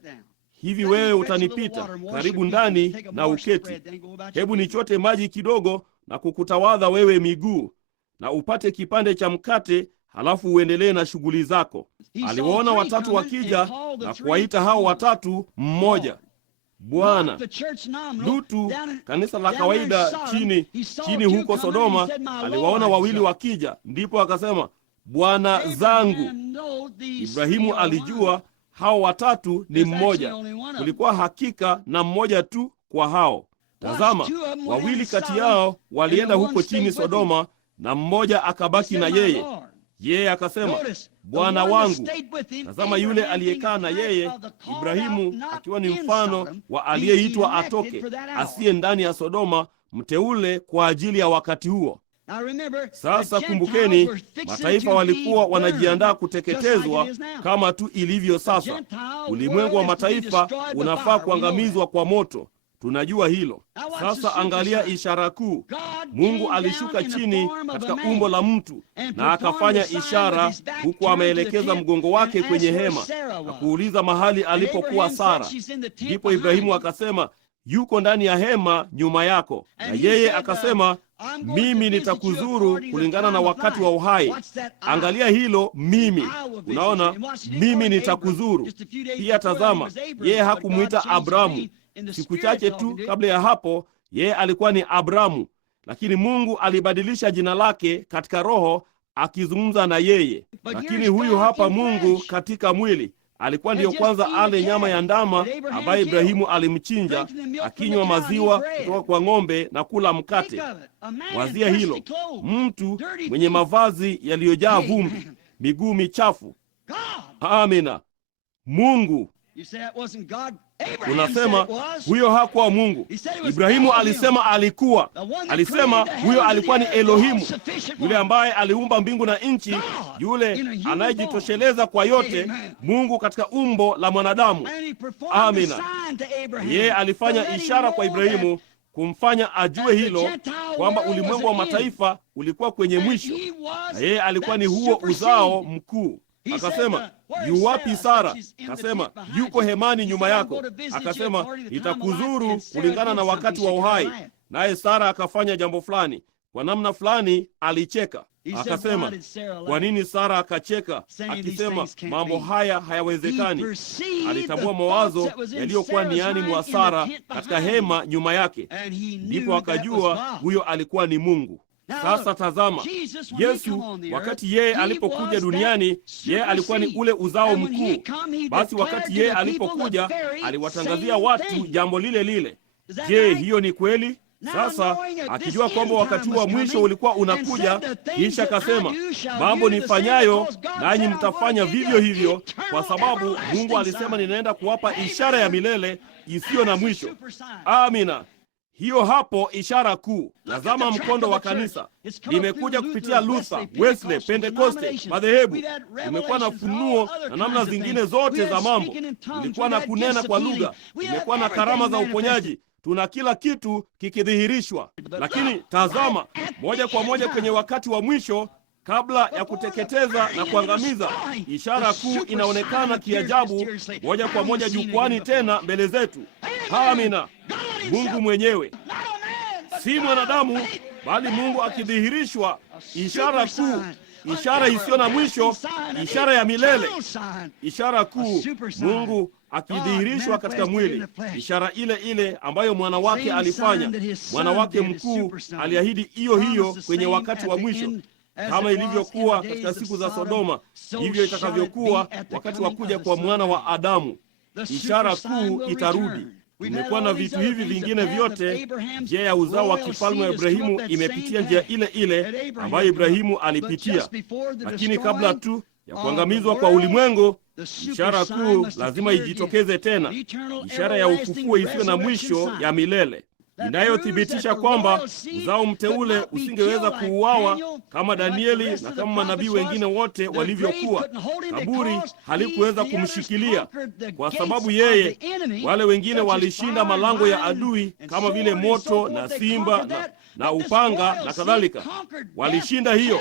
hivi wewe utanipita? Karibu ndani na uketi. Hebu nichote maji kidogo na kukutawadha wewe miguu, na upate kipande cha mkate, halafu uendelee na shughuli zako. Aliwaona watatu wakija na kuwaita hao watatu mmoja. Bwana. Lutu, kanisa la kawaida chini huko Sodoma, aliwaona wawili wakija, ndipo akasema, Bwana zangu. Ibrahimu alijua hao watatu ni mmoja. Kulikuwa hakika na mmoja tu kwa hao. Tazama, wawili kati yao walienda huko chini Sodoma, na mmoja akabaki na yeye. Yeye akasema, Bwana wangu. Tazama, yule aliyekaa na yeye, Ibrahimu, akiwa ni mfano wa aliyeitwa atoke, asiye ndani ya Sodoma, mteule kwa ajili ya wakati huo. Sasa kumbukeni, mataifa walikuwa wanajiandaa kuteketezwa kama tu ilivyo sasa. Ulimwengu wa mataifa unafaa kuangamizwa kwa moto. Tunajua hilo. Sasa angalia ishara kuu. Mungu alishuka chini katika umbo la mtu na akafanya ishara, huku ameelekeza mgongo wake kwenye hema na kuuliza mahali alipokuwa Sara. Ndipo Ibrahimu akasema, yuko ndani ya hema nyuma yako. Na yeye akasema, mimi nitakuzuru kulingana na wakati wa uhai. Angalia hilo, mimi. Unaona, mimi nitakuzuru. Pia tazama, yeye hakumuita Abramu. Siku chache tu kabla ya hapo, yeye alikuwa ni Abramu, lakini Mungu alibadilisha jina lake katika roho akizungumza na yeye. Lakini huyu hapa Mungu katika mwili alikuwa ndiyo kwanza ale nyama ya ndama ambaye Ibrahimu alimchinja, akinywa maziwa kutoka kwa ng'ombe na kula mkate. Wazia hilo, mtu mwenye mavazi yaliyojaa vumbi, miguu michafu. Amina. Mungu. Unasema huyo hakuwa Mungu. Ibrahimu alisema alikuwa. Alisema huyo alikuwa ni Elohimu, yule ambaye aliumba mbingu na nchi, yule anayejitosheleza kwa yote, Mungu katika umbo la mwanadamu. Amina. Yeye alifanya ishara kwa Ibrahimu kumfanya ajue hilo, kwamba ulimwengu wa mataifa ulikuwa kwenye mwisho, na yeye alikuwa ni huo uzao mkuu. Akasema, yu wapi Sara? Akasema, yuko hemani nyuma yako. Akasema, nitakuzuru kulingana na wakati wa uhai. Naye Sara akafanya jambo fulani, kwa namna fulani alicheka. Akasema, kwa nini Sara akacheka akisema mambo haya hayawezekani? Alitambua mawazo yaliyokuwa niani mwa Sara katika hema nyuma yake, ndipo akajua huyo alikuwa ni Mungu. Sasa tazama, Yesu wakati yeye alipokuja duniani, yeye alikuwa ni ule uzao mkuu. Basi wakati yeye alipokuja, aliwatangazia watu jambo lile lile. Je, hiyo ni kweli? Sasa akijua kwamba wakati wa mwisho ulikuwa unakuja, kisha akasema, mambo nifanyayo nanyi mtafanya vivyo hivyo, kwa sababu Mungu alisema ninaenda kuwapa ishara ya milele isiyo na mwisho. Amina. Hiyo hapo ishara kuu. Tazama mkondo wa kanisa. Limekuja kupitia Luther, Wesley, Pentekoste, madhehebu. Tumekuwa na funuo na namna zingine zote za mambo. Tulikuwa na kunena kwa lugha. Tumekuwa na karama za uponyaji. Tuna kila kitu kikidhihirishwa. Lakini tazama, moja kwa moja kwenye wakati wa mwisho, kabla ya kuteketeza na kuangamiza, ishara kuu inaonekana kiajabu, moja kwa moja jukwani tena mbele zetu. Amina. Mungu mwenyewe, si mwanadamu, bali Mungu akidhihirishwa, ishara kuu, ishara isiyo na mwisho, ishara ya milele, ishara kuu, Mungu akidhihirishwa katika mwili, ishara ile ile ambayo mwana wake alifanya. Mwana wake mkuu aliahidi hiyo hiyo kwenye wakati wa mwisho. Kama ilivyokuwa katika siku za Sodoma, hivyo itakavyokuwa wakati wa kuja kwa mwana wa Adamu. Ishara kuu itarudi. Tumekuwa na vitu hivi vingine vyote. Njia ya uzao wa kifalme wa Ibrahimu imepitia njia ile ile ambayo Ibrahimu alipitia. Lakini kabla tu ya kuangamizwa kwa ulimwengu, ishara kuu lazima ijitokeze tena, ishara ya ufufuo isiyo na mwisho ya milele, inayothibitisha kwamba uzao mteule usingeweza kuuawa kama Danieli na kama manabii wengine wote walivyokuwa. Kaburi halikuweza kumshikilia kwa sababu yeye, wale wengine walishinda malango ya adui kama vile moto na simba na upanga na kadhalika. Walishinda hiyo,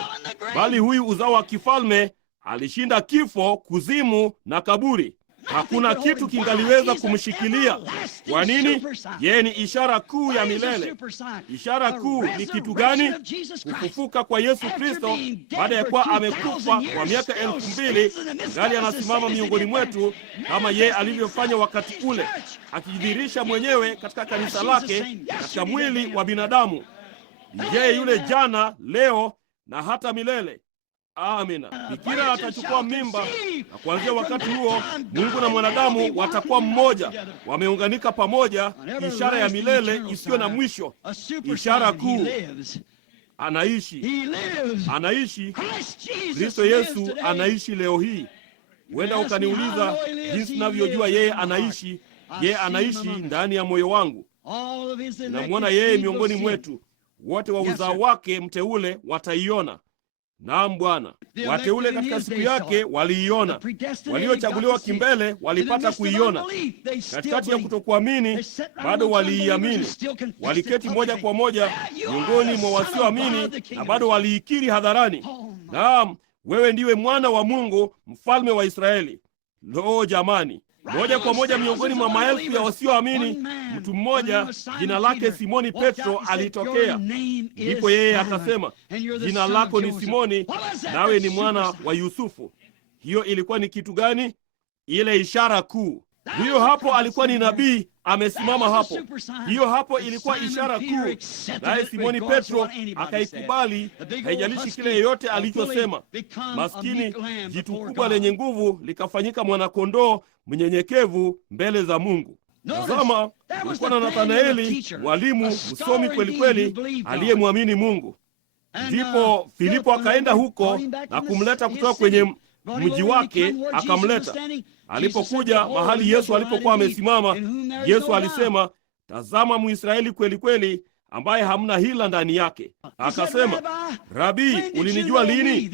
bali huyu uzao wa kifalme alishinda kifo, kuzimu na kaburi. Hakuna kitu kingaliweza kumshikilia. Kwa nini? Yeye ni ishara kuu ya milele. Ishara kuu ni kitu gani? Kufufuka kwa Yesu Kristo baada ya kuwa amekufa kwa miaka 2000, ngali anasimama miongoni mwetu kama yeye alivyofanya wakati ule, akijidhihirisha mwenyewe katika kanisa lake katika mwili wa binadamu. Yeye yule jana, leo na hata milele. Amina. Bikira atachukua mimba, na kuanzia wakati huo Mungu na mwanadamu watakuwa mmoja, wameunganika pamoja, ishara ya milele isiyo na mwisho, ishara kuu. Anaishi. Kristo Yesu anaishi leo hii. Huenda ukaniuliza jinsi ninavyojua yeye anaishi. Yeye anaishi ndani ya moyo wangu. Namwona yeye miongoni mwetu. Wote wa uzao wake mteule wataiona. Naam Bwana. Wateule katika siku yake waliiona. Waliochaguliwa kimbele walipata kuiona. Katikati ya kutokuamini bado waliiamini. Waliketi moja kwa moja miongoni mwa wasioamini na bado waliikiri hadharani. Naam, wewe ndiwe mwana wa Mungu, mfalme wa Israeli. Lo jamani. Moja kwa moja miongoni mwa maelfu ya wasioamini, mtu mmoja jina lake Simoni Petro alitokea. Ndipo yeye akasema, jina lako ni Simoni, nawe ni mwana wa Yusufu. Hiyo ilikuwa ni kitu gani? Ile ishara kuu. Huyo hapo alikuwa ni nabii amesimama hapo. Hiyo hapo ilikuwa ishara kuu, naye Simoni Petro akaikubali, haijalishi kile yeyote alichosema. Maskini, jitu kubwa lenye nguvu likafanyika mwanakondoo mnyenyekevu mbele za Mungu. Tazama, kulikuwa na Nathanaeli, mwalimu msomi kweli kweli, aliyemwamini Mungu. Ndipo Filipo akaenda huko na kumleta kutoka kwenye mji wake, akamleta. Alipokuja mahali Yesu alipokuwa amesimama, Yesu alisema, tazama Mwisraeli kweli kweli, ambaye hamna hila ndani yake. Akasema, Rabi, ulinijua lini?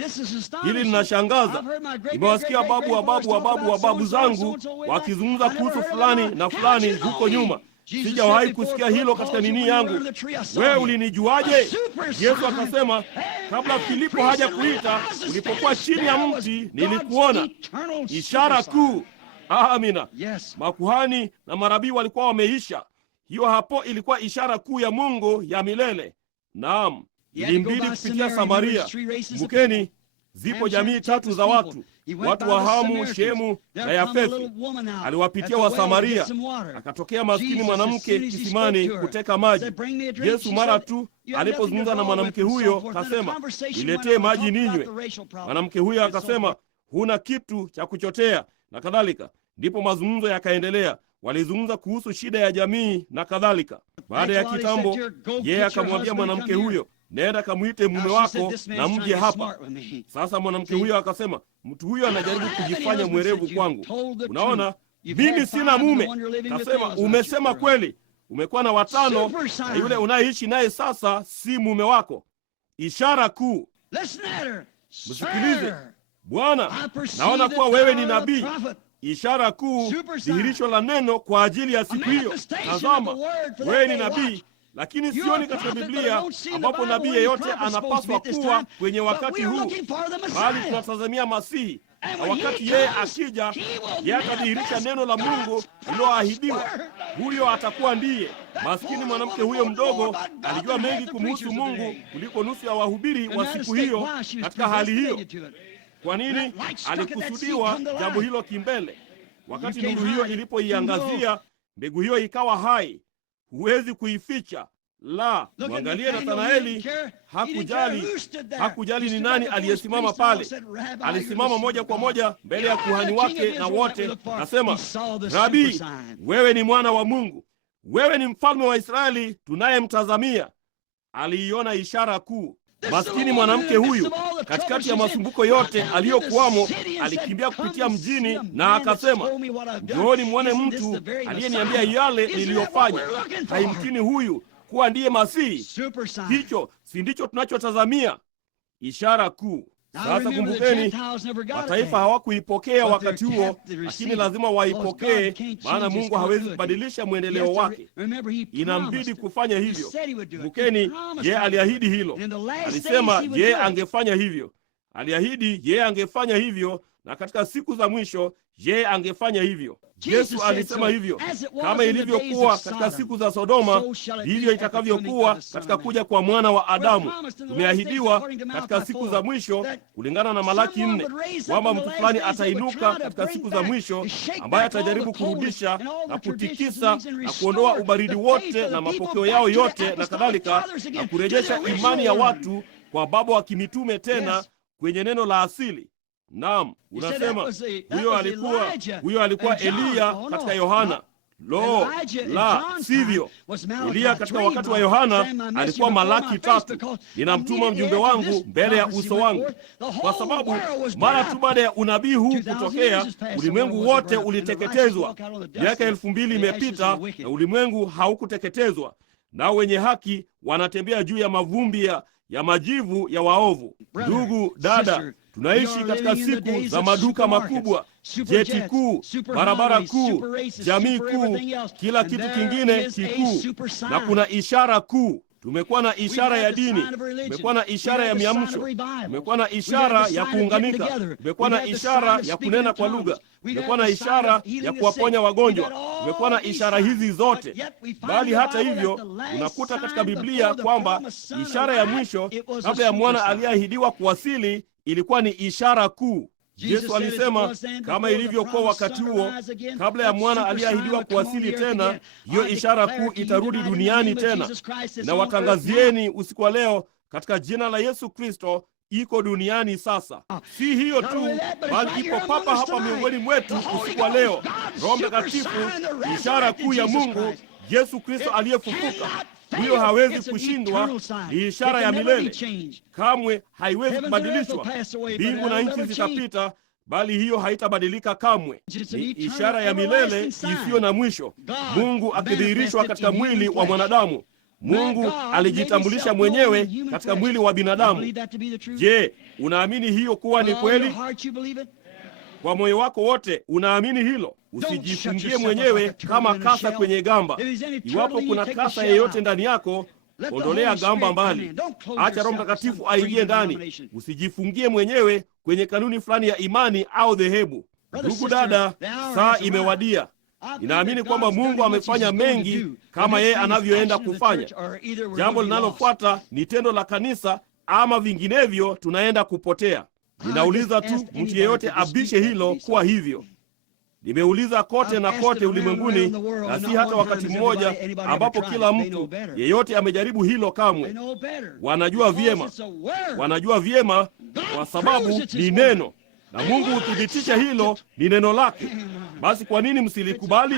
Hili linashangaza. Nimewasikia babu wa babu wa babu wa babu zangu wakizungumza kuhusu fulani na fulani huko nyuma. Sijawahi kusikia hilo katika nini yangu. Wewe ulinijuaje? Yesu akasema, kabla Filipo haja kuita, ulipokuwa chini ya mti nilikuona. Ishara kuu. Amina. Makuhani na marabii walikuwa wameisha. Hiyo hapo ilikuwa ishara kuu ya Mungu ya milele. Naam, ilimbidi kupitia Samaria. Kumbukeni, zipo jamii tatu za watu wa Hamu, Shemu na Yafethi. Aliwapitia wa Samaria. Akatokea maskini mwanamke kisimani kuteka maji. Yesu mara tu alipozungumza na mwanamke huyo kasema, niletee maji ninywe. Mwanamke huyo akasema, huna kitu cha kuchotea na kadhalika. Ndipo mazungumzo yakaendelea. Walizungumza kuhusu shida ya jamii na kadhalika. Baada ya kitambo, yeye akamwambia mwanamke huyo, nenda kamuite mume wako na mje hapa. Sasa mwanamke huyo akasema, mtu huyo anajaribu kujifanya mwerevu kwangu. Unaona, mimi sina mume. Kasema, umesema kweli, umekuwa na 5 na yule unayeishi naye sasa si mume wako. Ishara kuu. Msikilize, Bwana, naona kuwa wewe ni nabii. Ishara kuu, dhihirisho la neno kwa ajili ya siku hiyo. Tazama, wewe ni nabii, lakini sioni katika Biblia ambapo nabii yeyote anapaswa kuwa kwenye wakati huu, bali tunatazamia Masihi. Na wakati yeye akija, yeye atadhihirisha neno la Mungu liloahidiwa. Huyo atakuwa ndiye. Maskini mwanamke huyo mdogo alijua mengi kumhusu Mungu kuliko nusu ya wahubiri wa siku hiyo. Katika hali hiyo, kwa nini alikusudiwa jambo hilo kimbele? Wakati nuru hiyo ilipoiangazia, mbegu hiyo ikawa hai. Huwezi kuificha. La, mwangalie Nathanaeli, hakujali ni nani aliyesimama pale. Alisimama moja kwa moja mbele ya kuhani wake na wote, nasema, Rabi, wewe ni mwana wa Mungu. Wewe ni mfalme wa Israeli tunayemtazamia. Aliiona ishara kuu. Maskini mwanamke huyu, katikati ya masumbuko yote aliyokuwamo, alikimbia kupitia mjini na akasema, njooni muone mtu aliyeniambia yale niliyofanya. Haimkini huyu kuwa ndiye Masihi. Hicho si ndicho tunachotazamia? Ishara kuu. Sasa kumbukeni, mataifa hawakuipokea wakati huo, lakini lazima waipokee, maana Mungu hawezi kubadilisha mwendeleo wake. Inambidi kufanya hivyo. Kumbukeni, yeye aliahidi hilo. Alisema yeye angefanya hivyo. Aliahidi yeye angefanya hivyo, na katika siku za mwisho yeye angefanya hivyo. Yesu alisema hivyo, kama ilivyokuwa katika siku za Sodoma, ndivyo itakavyokuwa katika kuja kwa mwana wa Adamu. Tumeahidiwa katika siku za mwisho, kulingana na Malaki 4, kwamba mtu fulani atainuka katika siku za mwisho, ambaye atajaribu kurudisha na kutikisa na kuondoa ubaridi wote na mapokeo yao yote na kadhalika, na kurejesha imani ya watu kwa baba wa kimitume tena kwenye neno la asili. Naam, unasema huyo alikuwa Eliya katika Yohana. Lo, la sivyo. Eliya katika wakati wa Yohana alikuwa Malaki 3, ninamtuma mjumbe wangu mbele ya uso wangu. Kwa sababu mara tu baada ya unabii huu kutokea, ulimwengu wote uliteketezwa. Miaka 2000 imepita na ulimwengu haukuteketezwa, nao wenye haki wanatembea juu ya mavumbi ya majivu ya waovu. Ndugu dada, tunaishi katika siku za maduka makubwa, jeti kuu, barabara kuu, jamii kuu, kila kitu kingine kikuu, na kuna ishara kuu. Tumekuwa na ishara ya dini, tumekuwa na ishara ya miamsho, tumekuwa na ishara ya kuunganika, tumekuwa na ishara ya kunena kwa lugha, tumekuwa na ishara ya kuwaponya wagonjwa, tumekuwa na ishara hizi zote. Bali hata hivyo, unakuta katika Biblia kwamba ishara ya mwisho kabla ya mwana aliyeahidiwa kuwasili ilikuwa ni ishara kuu. Yesu alisema kama ilivyokuwa wakati huo, kabla ya mwana aliyeahidiwa kuwasili tena, hiyo ishara kuu itarudi duniani tena. Na watangazieni usiku wa leo katika jina la Yesu Kristo, iko duniani sasa. Si hiyo tu, bali iko papa hapa miongoni mwetu usiku wa leo. Roho Mtakatifu, ishara kuu ya Mungu, Yesu Kristo aliyefufuka. Hiyo hawezi kushindwa, ni ishara ya milele, kamwe haiwezi kubadilishwa. Mbingu na nchi zitapita, bali hiyo haitabadilika kamwe. Ni ishara ya milele isiyo na mwisho, Mungu akidhihirishwa katika mwili wa mwanadamu. Mungu alijitambulisha mwenyewe katika mwili wa binadamu. Je, unaamini hiyo kuwa ni kweli? Kwa moyo wako wote unaamini hilo? Usijifungie mwenyewe kama kasa kwenye gamba. Iwapo kuna kasa yeyote ndani yako, ondolea gamba mbali. Acha Roho Mtakatifu aingie ndani. Usijifungie mwenyewe kwenye kanuni fulani ya imani au dhehebu. Ndugu dada, saa imewadia. Ninaamini kwamba Mungu amefanya mengi kama yeye anavyoenda kufanya. Jambo linalofuata ni tendo la kanisa, ama vinginevyo tunaenda kupotea. Ninauliza tu mtu yeyote abishe hilo kuwa hivyo. Nimeuliza kote na kote ulimwenguni, na si hata wakati mmoja ambapo kila mtu yeyote amejaribu hilo kamwe. Wanajua vyema, wanajua vyema kwa sababu ni neno, na Mungu huthibitisha hilo ni neno lake. Basi kwa nini msilikubali?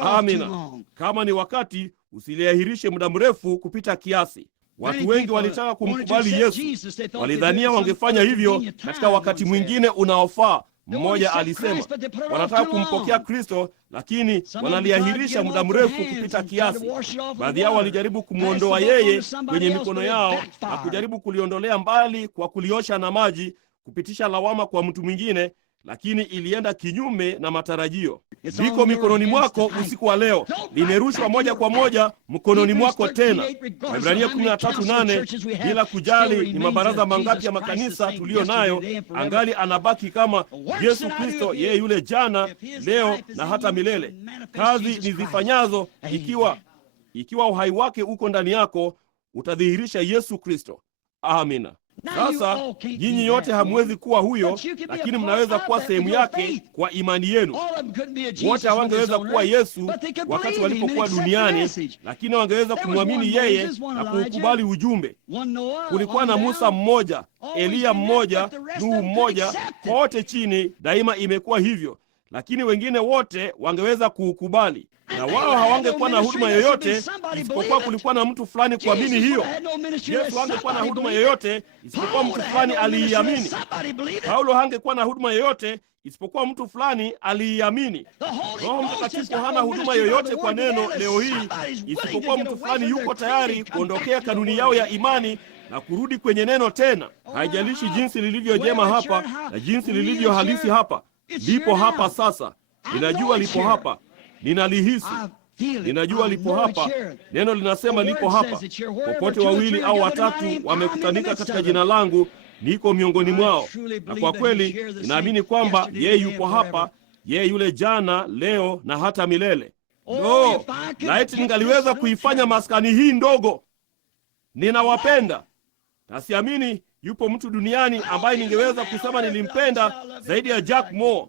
Amina. Kama ni wakati, usiliahirishe muda mrefu kupita kiasi. Watu wengi walitaka kumkubali Yesu. Walidhania wangefanya hivyo katika wakati mwingine unaofaa. Mmoja alisema wanataka kumpokea Kristo, lakini wanaliahirisha muda mrefu kupita kiasi. Baadhi yao walijaribu kumwondoa yeye kwenye mikono yao na kujaribu kuliondolea mbali kwa kuliosha na maji, kupitisha lawama kwa mtu mwingine, lakini ilienda kinyume na matarajio. Liko mikononi mwako usiku wa leo, limerushwa moja kwa moja mkononi mwako tena. Waebrania 13:8, bila kujali ni mabaraza mangapi ya makanisa tuliyo nayo, angali anabaki kama Yesu Kristo, yeye yule jana, leo na hata milele. Kazi nizifanyazo, ikiwa uhai wake uko ndani yako, utadhihirisha Yesu Kristo. Amina. Sasa nyinyi yote hamwezi kuwa huyo, lakini mnaweza kuwa sehemu yake kwa imani yenu. Wote hawangeweza kuwa Yesu wakati walipokuwa duniani, lakini wangeweza kumwamini yeye na kuukubali ujumbe. Kulikuwa na Musa mmoja, Eliya mmoja, Nuhu mmoja, kote chini daima imekuwa hivyo, lakini wengine wote wangeweza kuukubali. Na wao hawangekuwa na huduma yoyote isipokuwa kulikuwa na mtu fulani kuamini hiyo. Yesu hangekuwa na huduma yoyote isipokuwa mtu fulani aliiamini. Paulo hangekuwa na huduma yoyote isipokuwa mtu fulani aliiamini. Roho Mtakatifu hana huduma yoyote kwa neno leo hii isipokuwa mtu fulani yuko tayari kuondokea kanuni yao ya imani na kurudi kwenye neno tena. Haijalishi jinsi lilivyo jema hapa na jinsi lilivyo halisi hapa. Lipo hapa sasa. Ninajua lipo hapa. Ninalihisi. Ninajua lipo hapa. Neno linasema lipo hapa. Popote wawili au watatu wamekutanika katika jina langu, niko miongoni mwao. Na kwa kweli ninaamini kwamba yeye yupo hapa, yeye yule jana, leo na hata milele. Laiti ningaliweza kuifanya maskani hii ndogo. Ninawapenda. Na siamini yupo mtu duniani ambaye ningeweza kusema nilimpenda zaidi ya Jack Moore.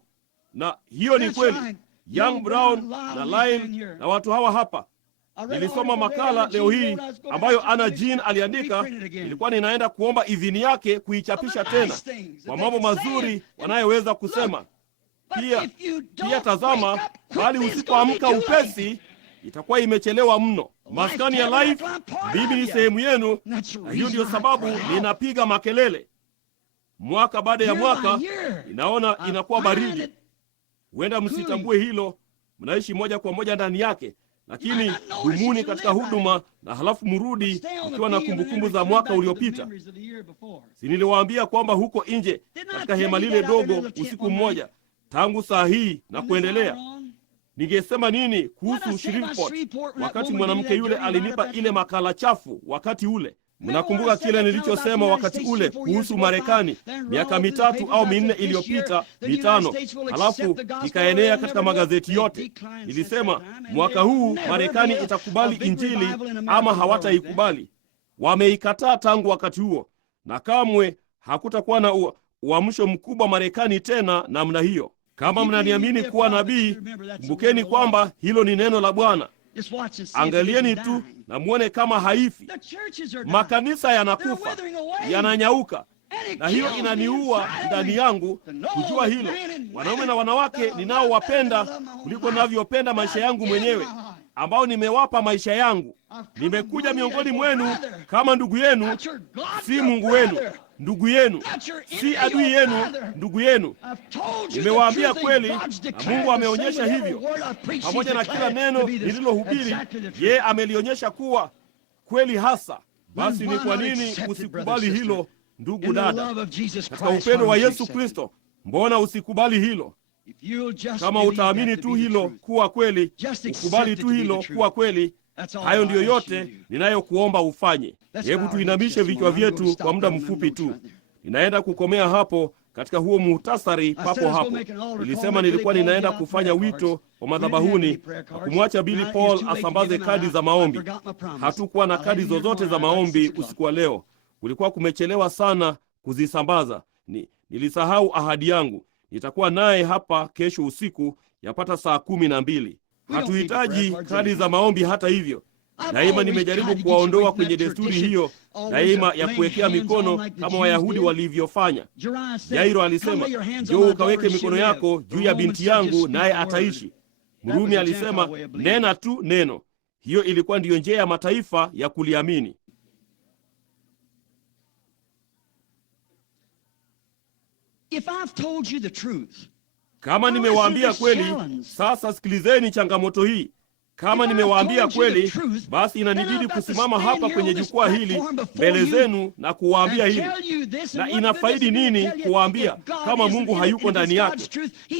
Na hiyo ni kweli. Young Brown na Lyle na watu hawa hapa. Nilisoma makala leo hii ambayo Anna Jean aliandika. Nilikuwa ninaenda kuomba idhini yake kuichapisha tena, kwa mambo mazuri wanayoweza kusema. Pia tazama, bali usipoamka upesi itakuwa imechelewa mno. Maskani ya Life, mimi ni sehemu yenu, na hiyo ndio sababu ninapiga makelele. Mwaka baada ya mwaka inaona inakuwa baridi. Huenda msitambue hilo, mnaishi moja kwa moja ndani yake, lakini dumuni katika huduma na halafu mrudi ukiwa na kumbukumbu za mwaka uliopita. Si niliwaambia kwamba huko nje katika hema lile dogo usiku mmoja, tangu saa hii na kuendelea, ningesema nini kuhusu Shreveport wakati mwanamke yule alinipa ile makala chafu wakati ule? Mnakumbuka kile nilichosema wakati ule kuhusu Marekani miaka 3 au 4 iliyopita, 5, halafu ikaenea katika magazeti yote. Nilisema mwaka huu Marekani itakubali Injili ama hawataikubali. Wameikataa tangu wakati huo, na kamwe hakutakuwa na uamsho mkubwa Marekani tena namna hiyo. Kama mnaniamini kuwa nabii, kumbukeni kwamba hilo ni neno la Bwana. Angalieni tu na muone kama haifi. Makanisa yanakufa, yananyauka, na hiyo inaniua ndani yangu kujua hilo. Wanaume na wanawake ninaowapenda kuliko ninavyopenda maisha yangu mwenyewe, ambao nimewapa maisha yangu. Nimekuja miongoni mwenu kama ndugu yenu, si Mungu wenu. Ndugu yenu, si adui yenu, ndugu yenu. Nimewaambia kweli, na Mungu ameonyesha hivyo. Pamoja na kila neno nililohubiri, yeye amelionyesha kuwa kweli hasa. Basi ni kwa nini usikubali hilo, ndugu dada? Katika upendo wa Yesu Kristo, mbona usikubali hilo? Kama utaamini tu hilo kuwa kweli, ukubali tu hilo kuwa kweli, hayo ndiyo yote ninayokuomba ufanye. Hebu tuinamishe vichwa vyetu kwa muda mfupi tu. Ninaenda kukomea hapo katika huo muhtasari papo hapo. Nilisema nilikuwa ninaenda kufanya wito wa madhabahuni na kumwacha Billy Paul asambaze kadi za maombi. Hatukuwa na kadi zozote za maombi usiku wa leo. Kulikuwa kumechelewa sana kuzisambaza. Nilisahau ahadi yangu. Nitakuwa naye hapa kesho usiku yapata saa 12. Hatuhitaji kadi za maombi. Hata hivyo, daima nimejaribu kuwaondoa kwenye desturi hiyo daima ya kuwekea mikono kama Wayahudi walivyofanya. Jairo alisema, njoo ukaweke mikono yako juu ya binti yangu naye ataishi. Mrumi alisema, nena tu neno. Hiyo ilikuwa ndiyo njia ya mataifa ya kuliamini. If I've told you the truth, kama nimewaambia kweli, sasa sikilizeni changamoto hii. Kama nimewaambia kweli, basi inanibidi kusimama hapa kwenye jukwaa hili mbele zenu na kuwaambia hili. Na inafaidi nini kuwaambia kama Mungu hayuko ndani yake?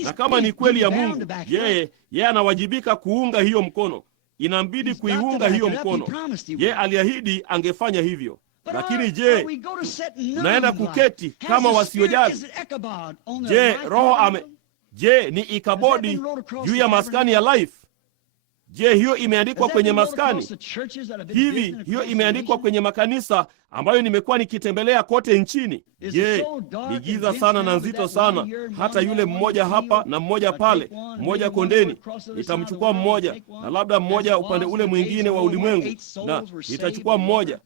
Na kama ni kweli ya Mungu, yeye anawajibika kuunga hiyo mkono. Inambidi kuiunga hiyo mkono. Yeye aliahidi angefanya hivyo. Lakini je, naenda kuketi kama wasiojali? Je, ni Ikabodi juu ya maskani ya Life? Je, hiyo imeandikwa kwenye maskani? Hiyo imeandikwa kwenye makanisa ambayo nimekuwa nikitembelea kote nchini? Je, ni giza sana na nzito sana, hata yule mmoja hapa na mmoja pale, mmoja kondeni? Nitamchukua mmoja, na labda mmoja upande ule mwingine wa ulimwengu, na nitachukua mmoja.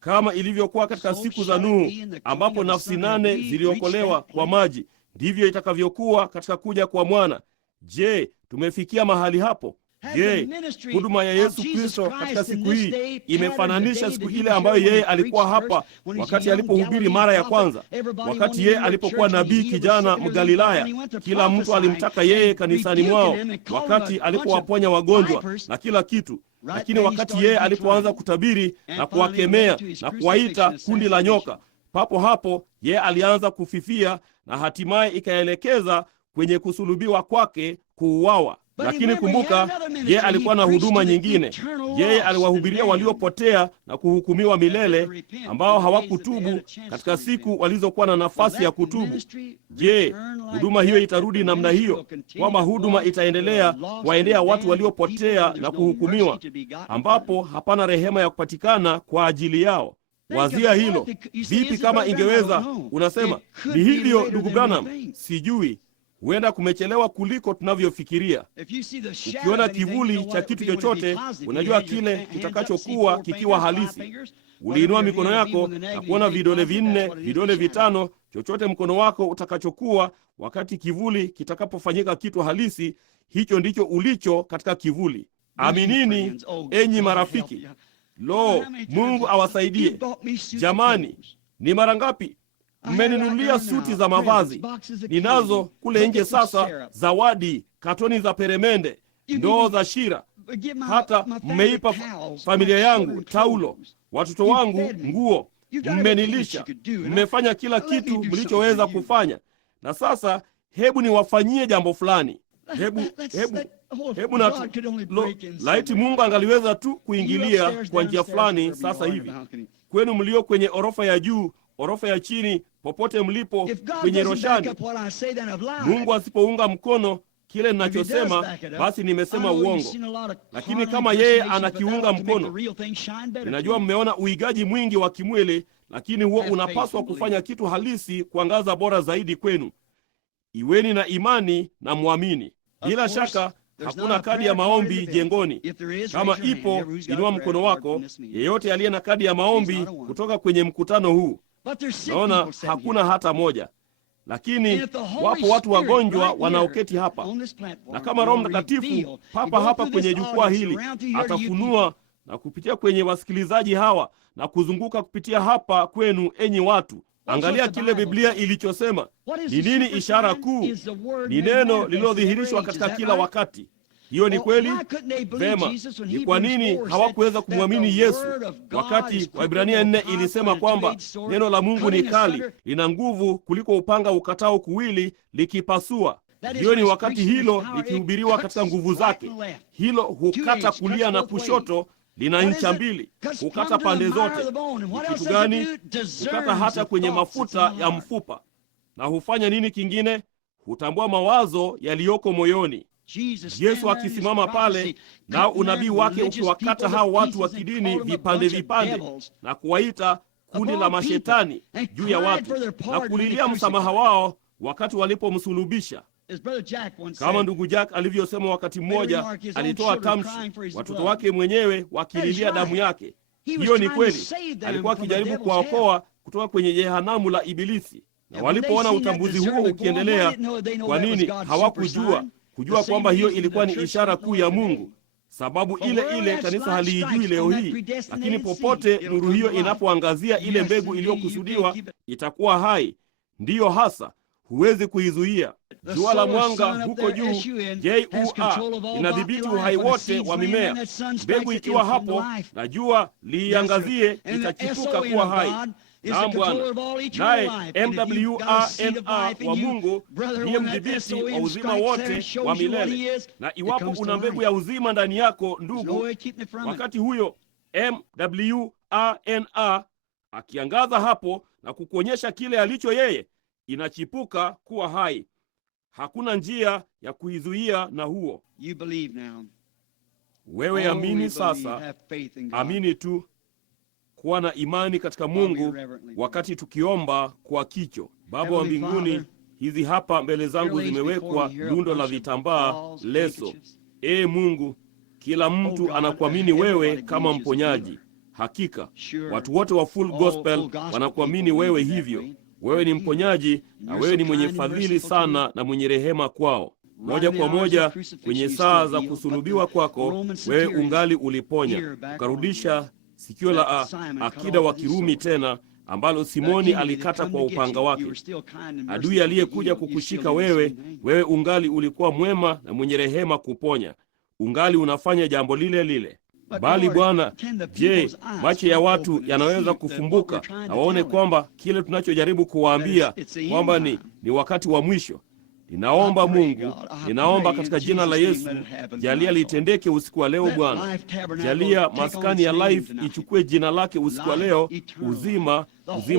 Kama ilivyokuwa katika siku za Nuhu, ambapo nafsi 8 ziliokolewa kwa maji, ndivyo itakavyokuwa katika kuja kwa Mwana. Je, tumefikia mahali hapo? Je, huduma ya Yesu Kristo katika siku hii imefananisha siku ile ambayo yeye alikuwa hapa wakati alipohubiri mara ya kwanza? Wakati yeye alipokuwa nabii kijana Mgalilaya, kila mtu alimtaka yeye kanisani mwao, wakati alipowaponya wagonjwa na kila kitu. Lakini wakati yeye alipoanza kutabiri na kuwakemea na kuwaita kundi la nyoka, papo hapo yeye alianza kufifia, na hatimaye ikaelekeza kwenye kusulubiwa kwake, kuuawa. Lakini kumbuka, yeye alikuwa na huduma nyingine. Yeye aliwahubiria waliopotea na kuhukumiwa milele, ambao hawakutubu katika siku walizokuwa na nafasi ya kutubu. Je, huduma hiyo itarudi namna hiyo, kwamba huduma itaendelea kuwaendea watu waliopotea na kuhukumiwa, ambapo hapana rehema ya kupatikana kwa ajili yao? Wazia hilo. Vipi kama ingeweza? Unasema, ni hivyo ndugu Branham? Sijui. Huenda kumechelewa kuliko tunavyofikiria. Ukiona kivuli cha kitu chochote, unajua kile kitakachokuwa kikiwa halisi. Uliinua mikono yako na kuona vidole 4, vidole 5, chochote mkono wako utakachokuwa wakati kivuli kitakapofanyika kitu halisi. Hicho ndicho ulicho katika kivuli. Aminini, enyi marafiki. Lo, Mungu awasaidie. Jamani, ni mara ngapi mmeninunulia suti za mavazi? Ninazo kule nje sasa, zawadi, katoni za peremende, ndoo za shira. Hata mmeipa familia yangu taulo, watoto wangu nguo. Mmenilisha, mmefanya kila kitu mlichoweza kufanya. Na sasa hebu niwafanyie jambo fulani. Hebu na laiti Mungu angaliweza tu kuingilia kwa njia fulani sasa hivi. Kwenu mlio kwenye orofa ya juu, orofa ya chini, popote mlipo kwenye roshani, Mungu asipounga mkono kile ninachosema, basi nimesema uongo. Lakini kama yeye anakiunga mkono, ninajua mmeona uigaji mwingi wa kimwili, lakini huo unapaswa kufanya kitu halisi kuangaza bora zaidi kwenu. Iweni na imani na muamini. Bila shaka hakuna kadi ya maombi jengoni. Kama ipo, inua mkono wako. Yeyote aliye na kadi ya maombi kutoka kwenye mkutano huu. Naona hakuna hata moja. Lakini wapo watu wagonjwa wanaoketi hapa, na kama Roho Mtakatifu papa hapa kwenye jukwaa hili atafunua na kupitia kwenye wasikilizaji hawa na kuzunguka kupitia hapa kwenu, enyi watu, angalia kile Biblia ilichosema. Ni nini ishara kuu? Ni neno lililodhihirishwa katika kila wakati. Hiyo ni kweli? Vema, ni kwa nini hawakuweza kumwamini Yesu wakati Waebrania 4 ilisema kwamba neno la Mungu ni kali, lina nguvu kuliko upanga ukatao kuwili, likipasua? Hiyo ni wakati hilo likihubiriwa katika nguvu zake. Hilo hukata kulia na kushoto, lina ncha mbili, hukata pande zote. Ni kitu gani? Hukata hata kwenye mafuta ya mfupa. Na hufanya nini kingine? Hutambua mawazo yaliyoko moyoni. Yesu akisimama pale na unabii wake ukiwakata hao watu wa kidini vipande vipande na kuwaita kundi la mashetani juu ya watu na kulilia msamaha wao wakati walipomsulubisha. Kama ndugu Jack alivyosema wakati mmoja, alitoa tamshi, watoto wake mwenyewe wakililia damu yake. Hiyo ni kweli. Alikuwa akijaribu kuwaokoa kutoka kwenye jehanamu la Ibilisi. Na walipoona utambuzi huo ukiendelea, kwa nini hawakujua kwamba hiyo ilikuwa ni ishara kuu ya Mungu? Sababu ile ile kanisa haliijui leo hii, lakini popote nuru hiyo inapoangazia ile mbegu iliyokusudiwa, itakuwa hai. Ndiyo hasa, huwezi kuizuia. Jua la mwanga huko juu, JUA, inadhibiti uhai wote wa mimea. Mbegu ikiwa hapo na jua liiangazie, itachipuka kuwa hai. Naam Bwana. Naye MWANA wa Mungu ndiye mdhibiti wa uzima wote wa milele. Na iwapo una mbegu ya uzima ndani yako, ndugu, wakati huyo MWANA akiangaza hapo na kukuonyesha kile alicho yeye, inachipuka kuwa hai. Hakuna njia ya kuizuia na huo. Wewe amini sasa, amini tu. Kuwa na imani katika Mungu wakati tukiomba kwa kicho. Baba wa mbinguni, hizi hapa mbele zangu zimewekwa lundo la vitambaa, leso. Mungu, kila mtu anakuamini wewe kama mponyaji. Hakika watu wote wa Full Gospel wanakuamini wewe hivyo. Wewe ni mponyaji, na wewe ni mwenye fadhili sana na mwenye rehema kwao. Moja kwa moja kwenye saa za kusulubiwa kwako, wewe ungali uliponya, ukarudisha sikio la akida wa Kirumi tena, ambalo Simoni alikata kwa upanga wake. Adui aliyekuja kukushika wewe, wewe ungali ulikuwa mwema na mwenye rehema kuponya. Ungali unafanya jambo lile lile. Bali Bwana, je, macho ya watu yanaweza kufumbuka na waone kwamba kile tunachojaribu kuwaambia kwamba ni wakati wa mwisho? Ninaomba Mungu, ninaomba katika jina la Yesu, jalia litendeke usiku wa leo Bwana. Jalia maskani ya Life ichukue jina lake usiku wa leo, uzima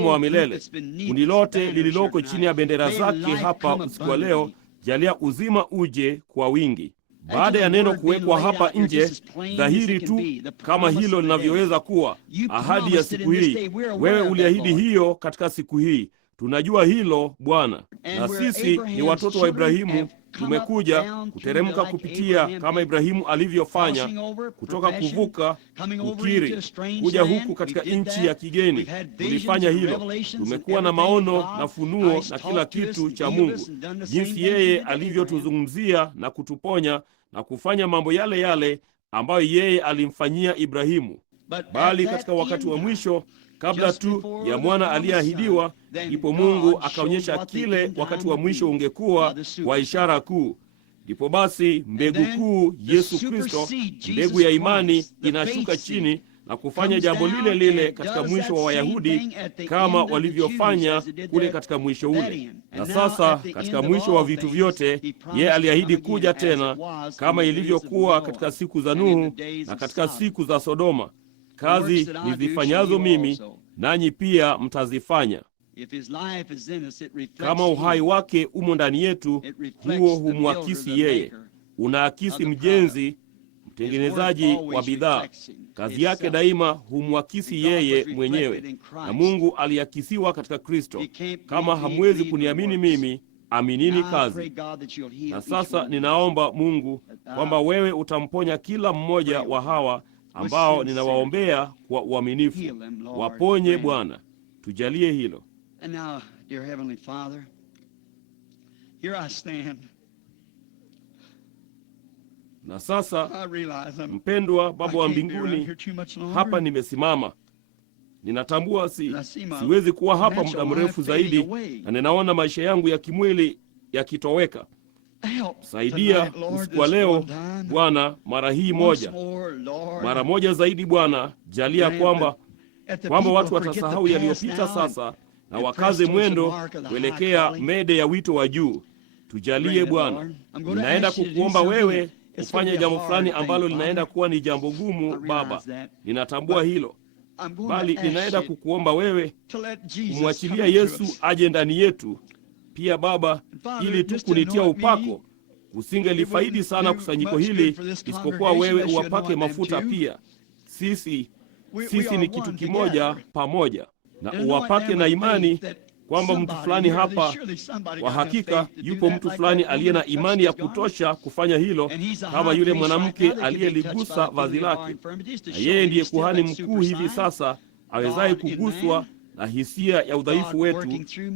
wa milele. Kundi lote lililoko chini ya bendera zake hapa usiku wa leo, jalia uzima uje kwa wingi. Baada ya neno kuwekwa hapa nje, dhahiri tu kama hilo linavyoweza kuwa ahadi ya siku hii. Wewe uliahidi hiyo katika siku hii. Tunajua hilo Bwana, na sisi ni watoto wa Ibrahimu. Tumekuja kuteremka kupitia kama Ibrahimu alivyofanya, kutoka kuvuka, kukiri, kuja huku katika nchi ya kigeni. Tulifanya hilo. Tumekuwa na maono na funuo na kila kitu cha Mungu, jinsi yeye alivyotuzungumzia na kutuponya na kufanya mambo yale yale ambayo yeye alimfanyia Ibrahimu. Bali katika wakati wa mwisho, kabla tu ya mwana aliyeahidiwa, ndipo Mungu akaonyesha kile wakati wa mwisho ungekuwa wa ishara kuu. Ndipo basi mbegu kuu, Yesu Kristo, mbegu ya imani, inashuka chini na kufanya jambo lile lile katika mwisho wa Wayahudi kama walivyofanya kule katika mwisho ule. Na sasa katika mwisho wa vitu vyote, yeye aliahidi kuja tena kama ilivyokuwa katika siku za Nuhu na katika siku za Sodoma. Kazi nizifanyazo mimi, nanyi pia mtazifanya. Kama uhai wake umo ndani yetu, huo humwakisi yeye. Unaakisi mjenzi, mtengenezaji wa bidhaa. Kazi yake daima humwakisi yeye mwenyewe, na Mungu aliakisiwa katika Kristo. Kama hamwezi kuniamini mimi, aminini kazi. Na sasa ninaomba Mungu kwamba wewe utamponya kila mmoja wa hawa ambao ninawaombea kwa uaminifu. Waponye Bwana, tujalie hilo. And now, dear Heavenly Father, here I stand. Na sasa, mpendwa Baba wa mbinguni, hapa nimesimama. Ninatambua siwezi kuwa hapa muda mrefu zaidi, na ninaona maisha yangu ya kimwili yakitoweka. Saidia usiku wa leo Bwana, mara hii moja, mara moja zaidi Bwana. Jalia kwamba watu watasahau yaliyopita sasa, na wakaze mwendo kuelekea mede ya wito wa juu. Tujalie Bwana. Ninaenda kukuomba wewe ufanye jambo fulani ambalo linaenda kuwa ni jambo gumu Baba, ninatambua hilo, bali ninaenda kukuomba wewe kumwachilia Yesu aje ndani yetu pia Baba, ili tu kunitia upako. Usingelifaidi sana kusanyiko hili isipokuwa wewe uwapake mafuta pia. Sisi ni kitu kimoja pamoja, na uwapake na imani kwamba mtu fulani hapa, kwa hakika yupo mtu fulani aliye na imani ya kutosha kufanya hilo, kama yule mwanamke aliyeligusa vazi lake. Na yeye ndiye kuhani mkuu hivi sasa, awezaye kuguswa na hisia ya udhaifu wetu,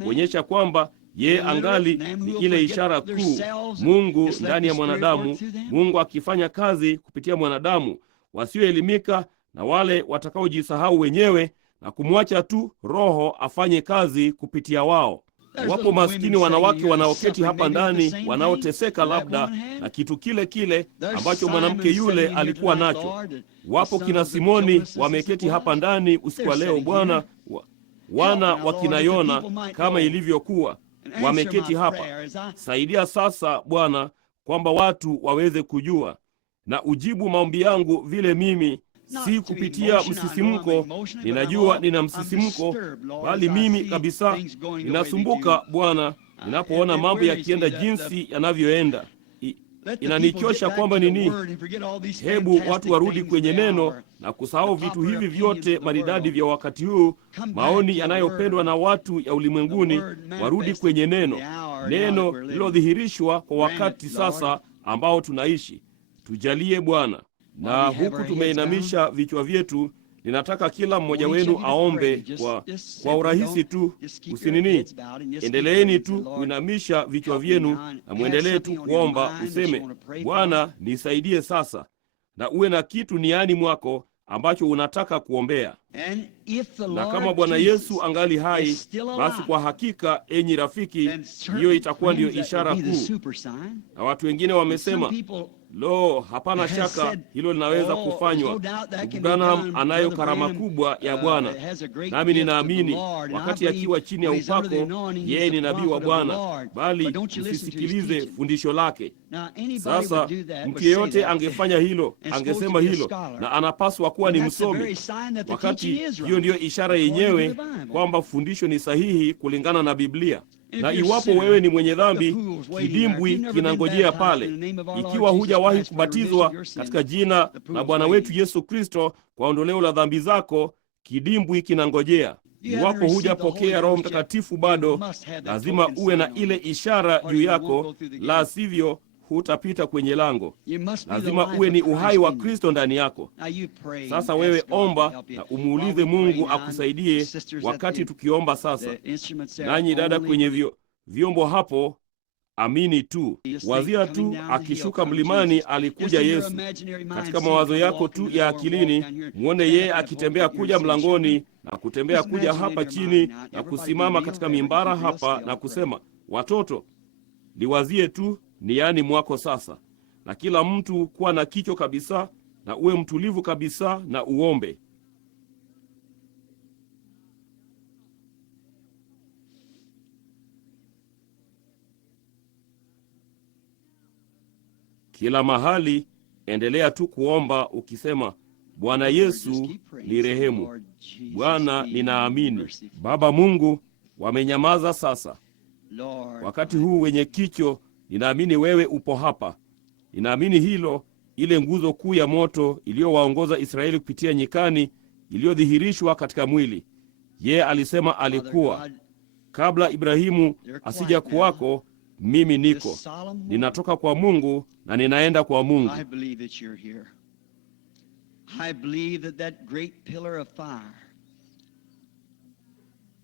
kuonyesha kwamba yeye angali ni ile ishara kuu, Mungu ndani ya mwanadamu, Mungu akifanya kazi kupitia mwanadamu, wasioelimika na wale watakaojisahau wenyewe na kumwacha tu Roho afanye kazi kupitia wao. Wapo maskini wanawake wanaoketi hapa ndani, wanaoteseka labda na kitu kile kile ambacho mwanamke yule alikuwa nacho. Wapo kina Simoni wameketi hapa ndani usiku wa leo Bwana, wana wa kina Yona kama ilivyokuwa, wameketi hapa. Saidia sasa Bwana, kwamba watu waweze kujua, na ujibu maombi yangu vile mimi si kupitia msisimko. Ninajua nina msisimko, bali mimi kabisa ninasumbuka Bwana, ninapoona mambo yakienda jinsi yanavyoenda. Inanichosha kwamba nini. Hebu watu warudi kwenye neno na kusahau vitu hivi vyote maridadi vya wakati huu, maoni yanayopendwa na watu ya ulimwenguni. Warudi kwenye neno lilodhihirishwa kwa wakati sasa ambao tunaishi. Tujalie Bwana. Na huku tumeinamisha vichwa vyetu, ninataka kila mmoja wenu aombe kwa urahisi tu. Usinini, endeleeni tu kuinamisha vichwa vyenu na muendelee tu kuomba. Useme, Bwana nisaidie sasa, na uwe na kitu niani mwako ambacho unataka kuombea. Na kama Bwana Yesu angali hai, basi kwa hakika, enyi rafiki, hiyo itakuwa ndiyo ishara kuu. Na watu wengine wamesema, lo, hapana shaka hilo linaweza kufanywa. Ndugu Branham anayo karama kubwa ya Bwana, nami ninaamini wakati akiwa chini ya upako, yeye ni nabii wa Bwana, bali msisikilize fundisho lake. Sasa mtu yeyote angefanya hilo, angesema hilo, na anapaswa kuwa ni msomi, wakati hiyo ndiyo ishara yenyewe kwamba fundisho ni sahihi kulingana na Biblia. Na iwapo wewe ni mwenye dhambi, kidimbwi kinangojea pale. Ikiwa hujawahi kubatizwa katika jina la Bwana wetu Yesu Kristo kwa ondoleo la dhambi zako, kidimbwi kinangojea. Iwapo hujapokea Roho Mtakatifu bado, lazima uwe na ile ishara juu yako, la sivyo hutapita kwenye lango. Lazima uwe ni uhai wa Kristo ndani yako. Sasa wewe omba na umuulize Mungu akusaidie wakati tukiomba sasa. Nanyi dada kwenye vyombo hapo, amini tu. Wazia tu akishuka mlimani alikuja Yesu. Katika mawazo yako tu ya akilini, muone yeye akitembea kuja mlangoni na kutembea kuja hapa chini na kusimama katika mimbara hapa na kusema, watoto, liwazie tu niani mwako sasa. Na kila mtu kuwa na kicho kabisa na uwe mtulivu kabisa na uombe. Kila mahali endelea tu kuomba ukisema, Bwana Yesu ni rehemu. Bwana ninaamini. Baba Mungu, wamenyamaza sasa. Wakati huu wenye kicho, ninaamini wewe upo hapa. Ninaamini hilo, ile nguzo kuu ya moto iliyowaongoza Israeli kupitia nyikani, iliyodhihirishwa katika mwili. Yeye alisema alikuwa, kabla Ibrahimu asija kuwako, mimi niko. Ninatoka kwa Mungu na ninaenda kwa Mungu. I believe that great pillar of fire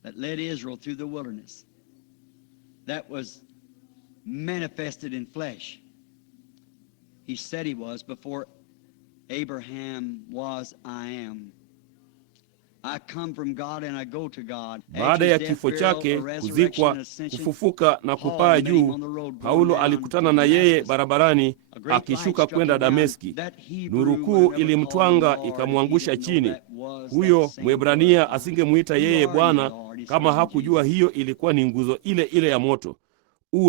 that led Israel through the wilderness, that was manifested in flesh. He said he was before Abraham was, I am. I come from God and I go to God. Baada ya kifo chake, kuzikwa, kufufuka na kupaa juu, Paulo alikutana na yeye barabarani akishuka kwenda Dameski. Nuru kuu ilimtwanga ikamwangusha chini. Huyo Mwebrania asingemuita yeye Bwana kama hakujua hiyo ilikuwa ni nguzo ile ile ya moto.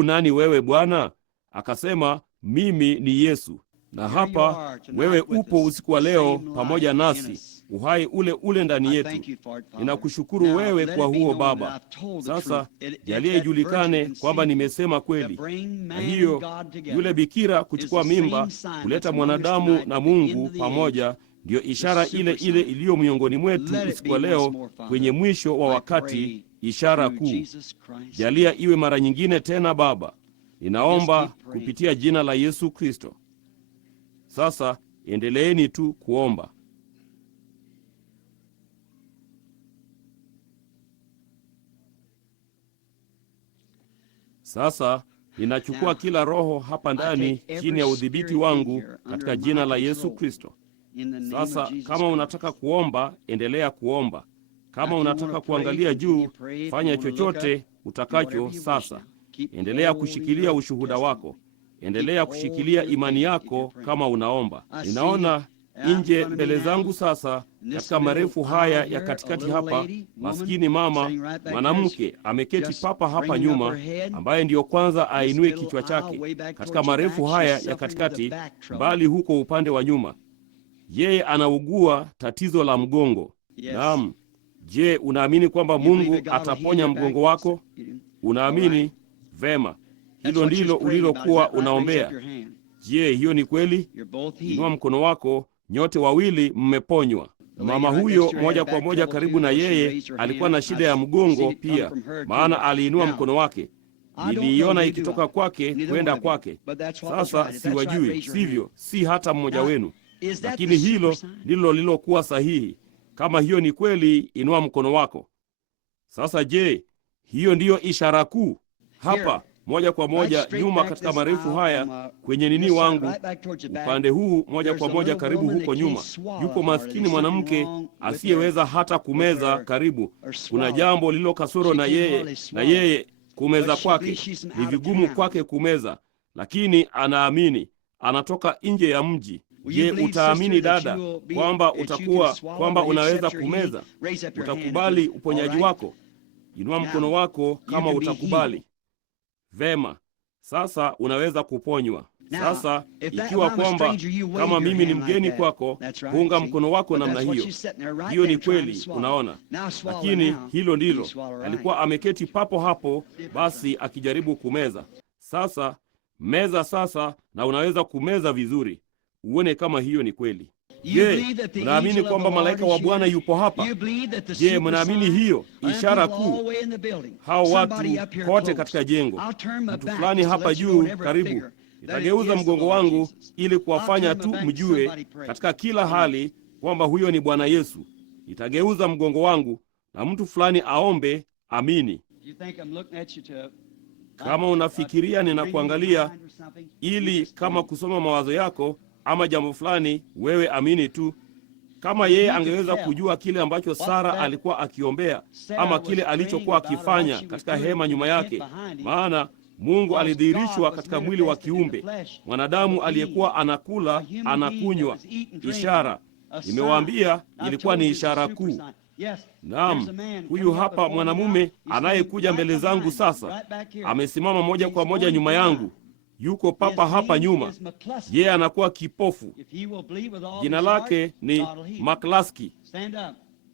Nani wewe Bwana? Akasema, mimi ni Yesu. Na hapa wewe upo usiku wa leo pamoja nasi, uhai ule ule ndani yetu. Ninakushukuru wewe kwa huo Baba. Sasa jalia ijulikane kwamba nimesema kweli. Na hiyo yule bikira kuchukua mimba, kuleta mwanadamu na Mungu pamoja, ndiyo ishara ile ile iliyo miongoni mwetu usiku wa leo kwenye mwisho wa wakati, ishara kuu. Jalia iwe mara nyingine tena Baba. Ninaomba kupitia jina la Yesu Kristo. Sasa endeleeni tu kuomba. Sasa ninachukua kila roho hapa ndani chini ya udhibiti wangu katika jina la Yesu Kristo. Sasa kama unataka kuomba, endelea kuomba. Kama unataka kuangalia juu, fanya chochote utakacho sasa. Endelea kushikilia ushuhuda wako. Endelea kushikilia imani yako kama unaomba. Ninaona nje mbele zangu sasa katika marefu haya ya katikati hapa, maskini mama mwanamke ameketi papa hapa nyuma, ambaye ndiyo kwanza ainue kichwa chake katika marefu haya ya katikati, mbali huko upande wa nyuma. Yeye anaugua tatizo la mgongo. Naam. Je, unaamini kwamba Mungu ataponya mgongo wako? Unaamini? Vema. Hilo ndilo ulilokuwa unaombea. Je, hiyo ni kweli? Inua mkono wako, nyote wawili mmeponywa. Mama huyo moja kwa moja karibu na yeye alikuwa na shida ya mgongo pia, maana aliinua mkono wake. Niliiona ikitoka kwake kwenda kwake. Sasa siwajui, sivyo? Si hata mmoja wenu. Lakini hilo ndilo lilokuwa sahihi. Kama hiyo ni kweli, inua mkono wako. Sasa je, hiyo ndiyo ishara kuu? Hapa moja kwa moja nyuma katika marefu haya kwenye nini wangu, upande huu moja kwa moja karibu huko nyuma, yuko maskini mwanamke asiyeweza hata kumeza karibu. Kuna jambo lilo kasoro na yeye kumeza kwake ni vigumu kwake kumeza, lakini anaamini. Anatoka nje ya mji. Je, utaamini dada kwamba unaweza kumeza? Utakubali uponyaji wako? Inua mkono wako kama utakubali. Vema. Sasa unaweza kuponywa. Sasa ikiwa kwamba kama mimi ni mgeni kwako, punga mkono wako namna hiyo. Hiyo ni kweli, unaona. Lakini hilo ndilo. Alikuwa ameketi papo hapo, basi akijaribu kumeza. Sasa meza sasa, na unaweza kumeza vizuri. Uone kama hiyo ni kweli. Je, mnaamini kwamba malaika wa Bwana yupo hapa? Je, mnaamini hiyo ishara kuu? Hao watu kote katika jengo. Mtu fulani hapa juu karibu. Nitageuza mgongo wangu ili kuwafanya tu mjue katika kila hali kwamba huyo ni Bwana Yesu. Nitageuza mgongo wangu na mtu fulani aombe, amini. Kama unafikiria ninakuangalia ili kama kusoma mawazo yako ama jambo fulani, wewe amini tu. Kama yeye angeweza kujua kile ambacho Sara alikuwa akiombea, ama kile alichokuwa akifanya katika hema nyuma yake, maana Mungu alidhihirishwa katika mwili wa kiumbe, mwanadamu aliyekuwa anakula, anakunywa. Ishara, nimewaambia, ilikuwa ni ishara kuu. Naam, huyu hapa mwanamume anayekuja mbele zangu sasa, amesimama moja kwa moja nyuma yangu. Yuko papa hapa nyuma. Yeye anakuwa kipofu. Jina lake ni McCluskey.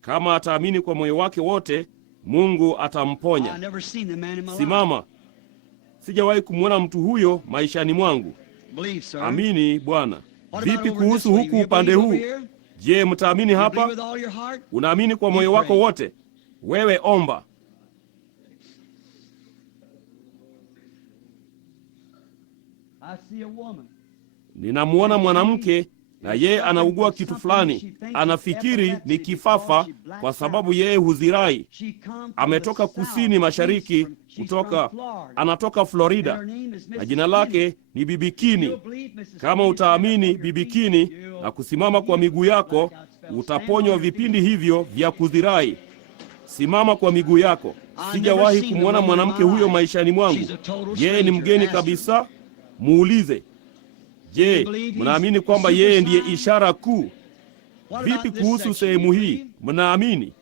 Kama ataamini kwa moyo wake wote, Mungu atamponya. Simama. Sijawahi kumwona mtu huyo maishani mwangu. Amini Bwana. Vipi kuhusu huku upande huu? Je, mtaamini hapa? Unaamini kwa moyo wako wote? Wewe omba. Ninamuona mwanamke na yeye anaugua kitu fulani. Anafikiri ni kifafa kwa sababu yeye huzirai. Ametoka kusini mashariki, anatoka Florida, na jina lake ni Bibi Kini. Kama utaamini Bibi Kini na kusimama kwa miguu yako, utaponywa vipindi hivyo vya kuzirai. Simama kwa miguu yako. Sijawahi kumwona mwanamke huyo maishani mwangu. Yeye ni mgeni kabisa. Muulize. Je, mnaamini kwamba yeye ndiye ishara kuu? Vipi kuhusu sehemu hii? Mnaamini?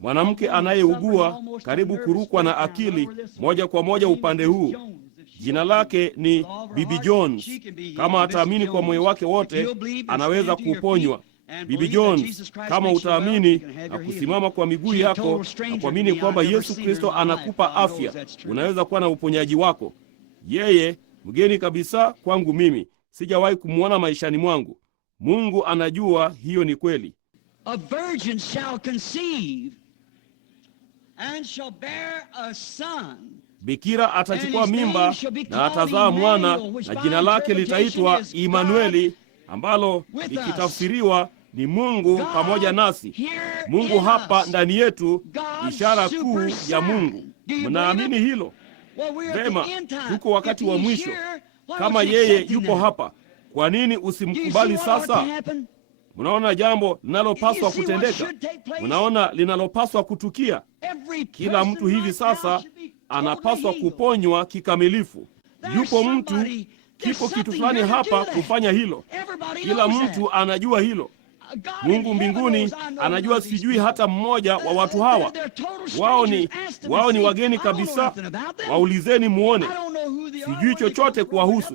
Mwanamke anayeugua karibu kurukwa na akili moja kwa moja upande huu. Jina lake ni Bibi Jones. Kama ataamini kwa moyo wake wote, anaweza kuponywa. Bibi Jones, kama utaamini na kusimama kwa miguu yako na kuamini kwamba Yesu Kristo anakupa afya, unaweza kuwa na uponyaji wako. Yeye mgeni kabisa kwangu mimi. Sijawahi kumwona maishani mwangu. Mungu anajua hiyo ni kweli. A virgin shall conceive and shall bear a son. Bikira atachukua mimba na atazaa mwana, na jina lake litaitwa Imanueli, ambalo likitafsiriwa ni Mungu pamoja nasi. Mungu hapa ndani yetu, ishara kuu ya Mungu. Mnaamini hilo? Vema, tuko wakati wa mwisho. Kama yeye yupo hapa, kwa nini usimkubali sasa? Mnaona jambo linalopaswa kutendeka? Mnaona linalopaswa kutukia? Kila mtu hivi sasa anapaswa kuponywa kikamilifu. Yupo mtu, kipo kitu fulani hapa kufanya hilo. Kila mtu anajua hilo. Mungu mbinguni anajua sijui hata mmoja wa watu hawa. Wao ni wageni kabisa. Waulizeni muone. Sijui chochote kuwahusu.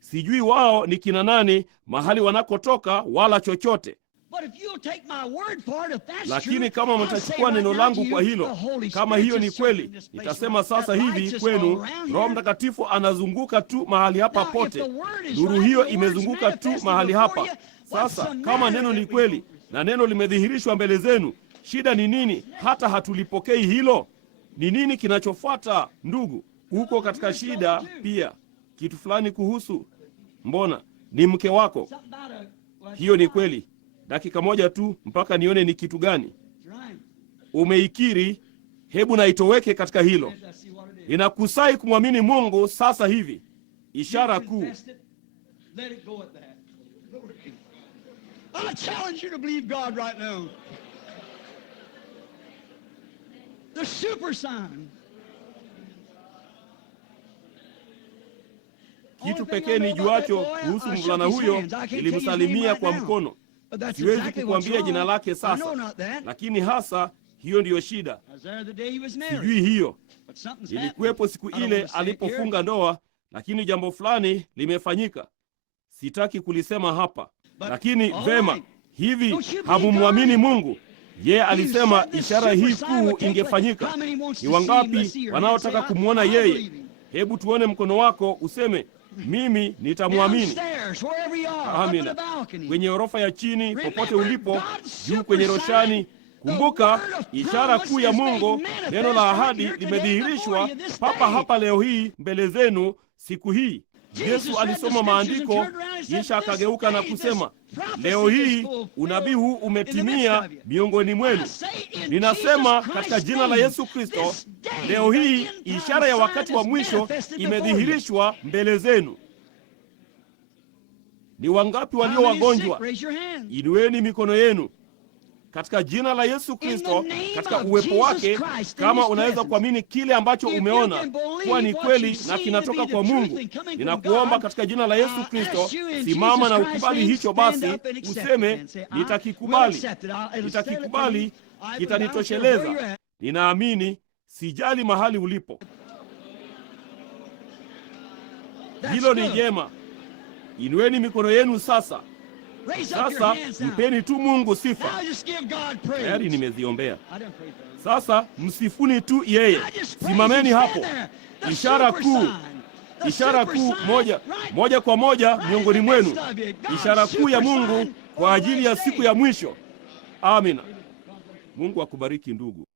Sijui wao ni kina nani, mahali wanakotoka, wala chochote. Lakini kama mtachukua neno langu kwa hilo, kama hiyo ni kweli, nitasema sasa hivi kwenu, Roho Mtakatifu anazunguka tu mahali hapa pote. Nuru hiyo imezunguka tu mahali hapa. Sasa kama neno ni kweli na neno limedhihirishwa mbele zenu, shida ni nini hata hatulipokei hilo? Ni nini kinachofuata, ndugu? Uko katika shida pia. Kitu fulani kuhusu, mbona ni mke wako. Hiyo ni kweli. Dakika moja tu mpaka nione ni kitu gani. Umeikiri, hebu na itoweke katika hilo. Inakusai kumwamini Mungu sasa hivi. Ishara kuu. I challenge you to believe God right now. The super sign. Kitu pekee nijuacho kuhusu mvulana huyo, nilimsalimia kwa mkono. Siwezi kukuambia jina lake sasa, lakini hasa hiyo ndiyo shida. Sijui hiyo. Nilikuwepo siku ile alipofunga ndoa, lakini jambo fulani limefanyika. Sitaki kulisema hapa. Lakini vema, hivi hamumwamini Mungu? Yeye alisema ishara hii kuu ingefanyika. Ni wangapi wanaotaka kumwona yeye? Hebu tuone mkono wako useme, mimi nitamwamini. Amina. Kwenye orofa ya chini, popote ulipo, juu kwenye roshani, kumbuka ishara kuu ya Mungu, neno la ahadi limedhihirishwa papa hapa leo hii mbele zenu siku hii. Yesu alisoma maandiko kisha akageuka na kusema, leo hii unabii huu umetimia miongoni mwenu. Ninasema katika jina la Yesu Kristo, leo hii ishara ya wakati wa mwisho imedhihirishwa mbele zenu. Ni wangapi walio wagonjwa? Inueni mikono yenu. Katika jina la Yesu Kristo, katika uwepo wake, kama unaweza kuamini kile ambacho umeona kuwa ni kweli na kinatoka kwa Mungu, ninakuomba katika jina la Yesu Kristo, simama na ukubali hicho basi, useme nitakikubali. Nitakikubali, kitanitosheleza. Ninaamini, sijali mahali ulipo. Hilo ni jema. Inueni mikono yenu sasa. Sasa mpeni tu Mungu sifa. Tayari nimeziombea. Sasa msifuni tu yeye. Simameni hapo. Ishara kuu moja kwa moja miongoni mwenu. Ishara kuu ya Mungu kwa ajili ya siku ya mwisho. Amina. Mungu akubariki ndugu.